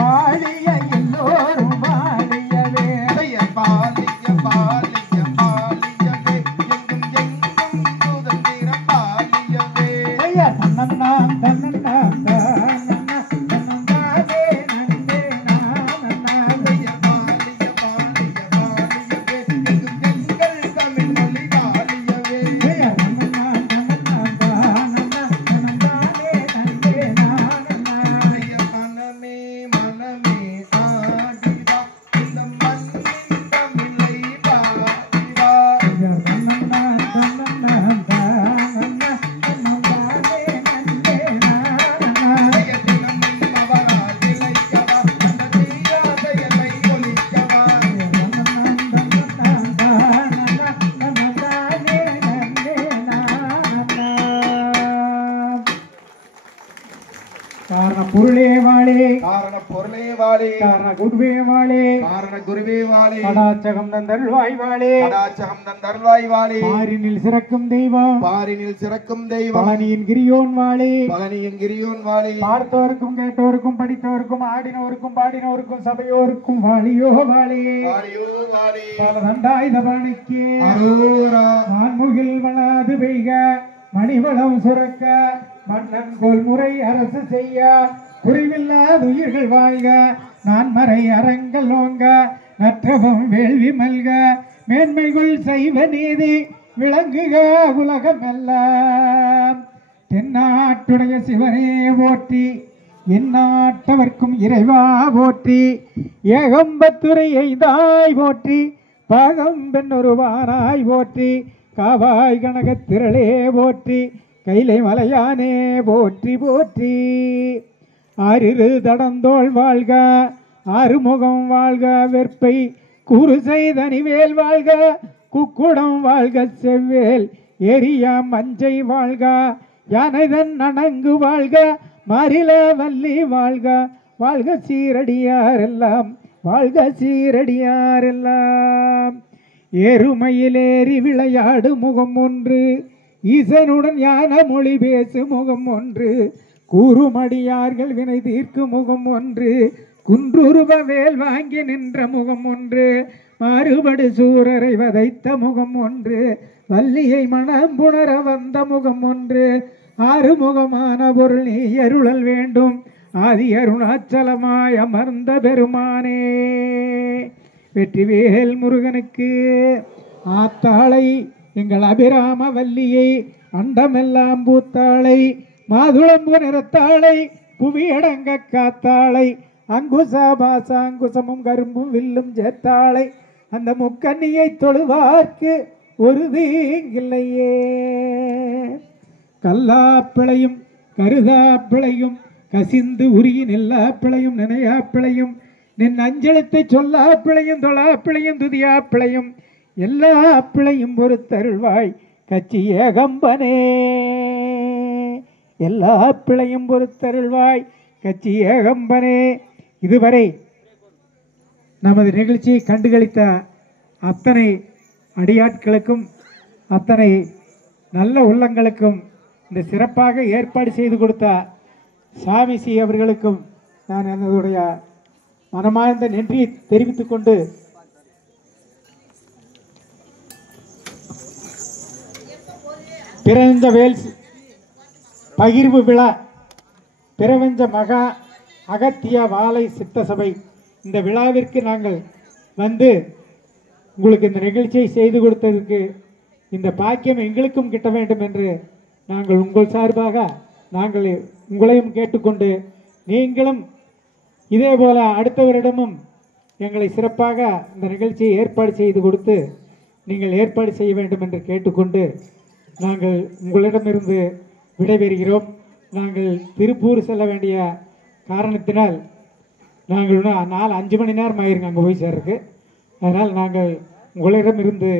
வாழிய எல்லோரும் வாழியவே. பெயர் பாலிய பாலிய பாலியவே எங்கும் எங்கும் சுதந்திரம் பாலியவே. பெயர் தன்னன்னாம் தன்னன்னாம் தானன்னா தன்னந்தானே நன்னே நானன்னாம். பெயர் பாலிய பாலிய பாலியவே எங்கும் எங்கள் தமிழ் மொழி பாலியவே. பெயர் தன்னன்னாம் தன்னன்னாம் தானன்னா தன்னந்தானே நன்னே நானன்னாம். பெயர் மனமே மனமே ஆடிவா இந்த மண்ணின் தமிழை பாடிவா. பெயர் தன்னன்னாம் தன்னன்னாம் தானன்னா தன்னந்தானே நன்னே நானன்னாம். பெயர் தினமும் அவரால் திளைக்கவா அந்த தீரா செயலை ஒலிக்கவா. காரண பொருளே வாழே காரண பொருளே வாழே காரண குருவே வாழே காரண குருவே வாழே கடாச்சகம் தந்தருள்வாய் வாழே கடாச்சகம் தந்தருள்வாய் வாழே. பாரினில் சிறக்கும் தெய்வம் பாரினில் சிறக்கும் தெய்வம் பழனியின் கிரியோன் வாழே பழனியின் கிரியோன் வாழே. பார்த்தோருக்கும் கேட்டோருக்கும் படித்தோருக்கும் ஆடினோருக்கும் பாடினோருக்கும் சபையோருக்கும் வாழியோ வாழே வாழியோ வாழே. பல தண்டாயுத பாணிக்கு அரோரா வான்முகில் வளாது பெய்க மணிவளம் சுரக்க மன்னன் கொள்முறை அரசு செய்ய குறைவில்லாத உயிர்கள் வாழ்க நான்மறை அறங்கள் ஓங்க நற்றவம் வேள்வி மல்க மேன்மைகள் சைவ நீதி விளங்குக உலகமெல்லாம். தென்னாட்டுடைய சிவனே போற்றி எந்நாட்டவர்க்கும் இறைவா போற்றி ஏகம்பத்துரையை தாய் போற்றி பாகம்பெண்ணொருவானாய் போற்றி காவாய் கனகத் திரளே போற்றி கைலை மலையானே போற்றி போற்றி. ஆறிரு தடந்தோள் வாழ்க ஆறுமுகம் வாழ்க வெற்பை கூறு செய்தனிவேல் வாழ்க குக்குடம் வாழ்க செவ்வேல் எரியா மஞ்சை வாழ்க யானைதன் அணங்கு வாழ்க மரில வள்ளி வாழ்க வாழ்க சீரடியாரெல்லாம் வாழ்க சீரடியாரெல்லாம். ஏறுமையிலேறி விளையாடு முகம் ஒன்று ஈசனுடன் யான மொழி பேசு முகம் ஒன்று கூறுமடியார்கள் வினை தீர்க்கும் முகம் ஒன்று குன்றுருவ வேல் வாங்கி நின்ற முகம் ஒன்று மாறுபடு சூரரை வதைத்த முகம் ஒன்று வள்ளியை மனம் புணர வந்த முகம் ஒன்று ஆறுமுகமான பொருள் நீ அருளல் வேண்டும் ஆதி அருணாச்சலமாய் அமர்ந்த பெருமானே. வெற்றிவேல் முருகனுக்கு ஆத்தாளை எங்கள் அபிராம வல்லியை அண்டமெல்லாம் பூத்தாளை மாதுளம்பு நிறத்தாளை புவியடங்க காத்தாளை அங்குசமும் கரும்பும் வில்லும் ஜெத்தாளை அந்த முக்கண்ணியை தொழுவார்க்கு ஒரு தீங்கில்லையே. கல்லாப்பிளையும் கருதாப்பிளையும் கசிந்து உருகின் எல்லா பிழையும் நினையா பிழையும் நின் அஞ்சலத்தை சொல்லா பிழையும் தொழா பிழையும் துதியா பிழையும் எல்லா பிழையும் ஒரு தருள்வாய் கச்சி ஏகம்பனே. எல்லா பிழையும் ஒரு தருள்வாய் கச்சி ஏகம்பனே. இதுவரை நமது நிகழ்ச்சியை கண்டுகளித்த அத்தனை அடியாட்களுக்கும் அத்தனை நல்ல உள்ளங்களுக்கும் இந்த சிறப்பாக ஏற்பாடு செய்து கொடுத்த சாமிசி அவர்களுக்கும் நான் என்னுடைய மனமார்ந்த நன்றியை தெரிவித்துக் கொண்டு பிரபஞ்ச வேல்ஸ் பகிர்வு விழா பிரபஞ்ச மகா அகத்திய வாழை சித்த சபை இந்த விழாவிற்கு நாங்கள் வந்து உங்களுக்கு இந்த நிகழ்ச்சியை செய்து கொடுத்ததற்கு இந்த பாக்கியம் எங்களுக்கும் கிட்ட வேண்டும் என்று நாங்கள் உங்கள் சார்பாக நாங்கள் உங்களையும் கேட்டுக்கொண்டு நீங்களும் இதே போல அடுத்தவரிடமும் எங்களை சிறப்பாக இந்த நிகழ்ச்சியை ஏற்பாடு செய்து கொடுத்து நீங்கள் ஏற்பாடு செய்ய வேண்டும் என்று கேட்டுக்கொண்டு நாங்கள் உங்களிடமிருந்து விடைபெறுகிறோம். நாங்கள் திருப்பூர் செல்ல வேண்டிய காரணத்தினால் நாங்கள் இன்னும் 4-5 மணி நேரம் ஆயிருங்க அங்கே போய் சேர்றதுக்கு. அதனால் நாங்கள் உங்களிடமிருந்து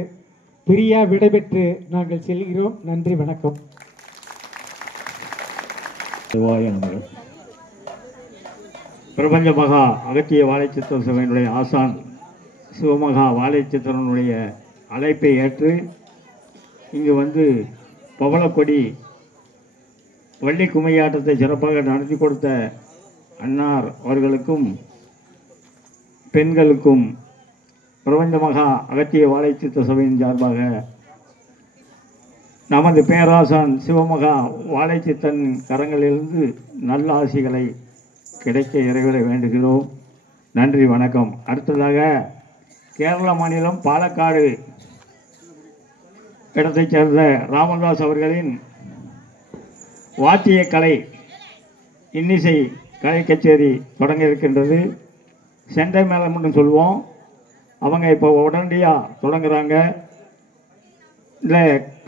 பிரியா விடைபெற்று நாங்கள் செல்கிறோம். நன்றி, வணக்கம். பிரபஞ்ச மகா அகத்திய வாழைச்சித்திர சபையினுடைய ஆசான் சிவமகா வாழைச்சித்திரனுடைய அழைப்பை ஏற்று இங்கு வந்து பவளக்கொடி வள்ளி கும்மையாட்டத்தை சிறப்பாக நடத்தி கொடுத்த அன்னார் அவர்களுக்கும் பெண்களுக்கும் பிரபஞ்ச மகா அகத்திய வாழைச்சித்திர சபையின் சார்பாக நமது பேராசான் சிவமகா வாழைச்சித்தன் கரங்களிலிருந்து நல்ல ஆசிகளை கிடைக்க இறைவனை வேண்டுகிறோம். நன்றி, வணக்கம். அடுத்ததாக கேரள மாநிலம் பாலக்காடு இடத்தைச் சேர்ந்த ராமதாஸ் அவர்களின் வாத்திய கலை இன்னிசை கலை கச்சேரி தொடங்க இருக்கின்றது. செண்டை மேளம்னு சொல்லுவோம். அவங்க இப்போ உடனடியாக தொடங்குறாங்க. இந்த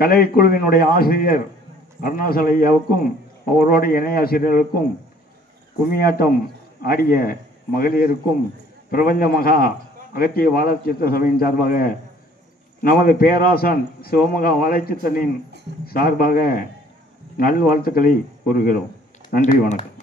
கலைக்குழுவினுடைய ஆசிரியர் அருணாசல ஐயாவுக்கும் அவரோட இணை ஆசிரியர்களுக்கும் கும்மியாட்டம் ஆடிய மகளிருக்கும் பிரபஞ்ச மகா அகத்திய வாழைச்சித்திர சபையின் சார்பாக நமது பேராசான் சிவமகா வாழைச்சித்தனின் சார்பாக நல்வாழ்த்துக்களை கூறுகிறோம். நன்றி, வணக்கம்.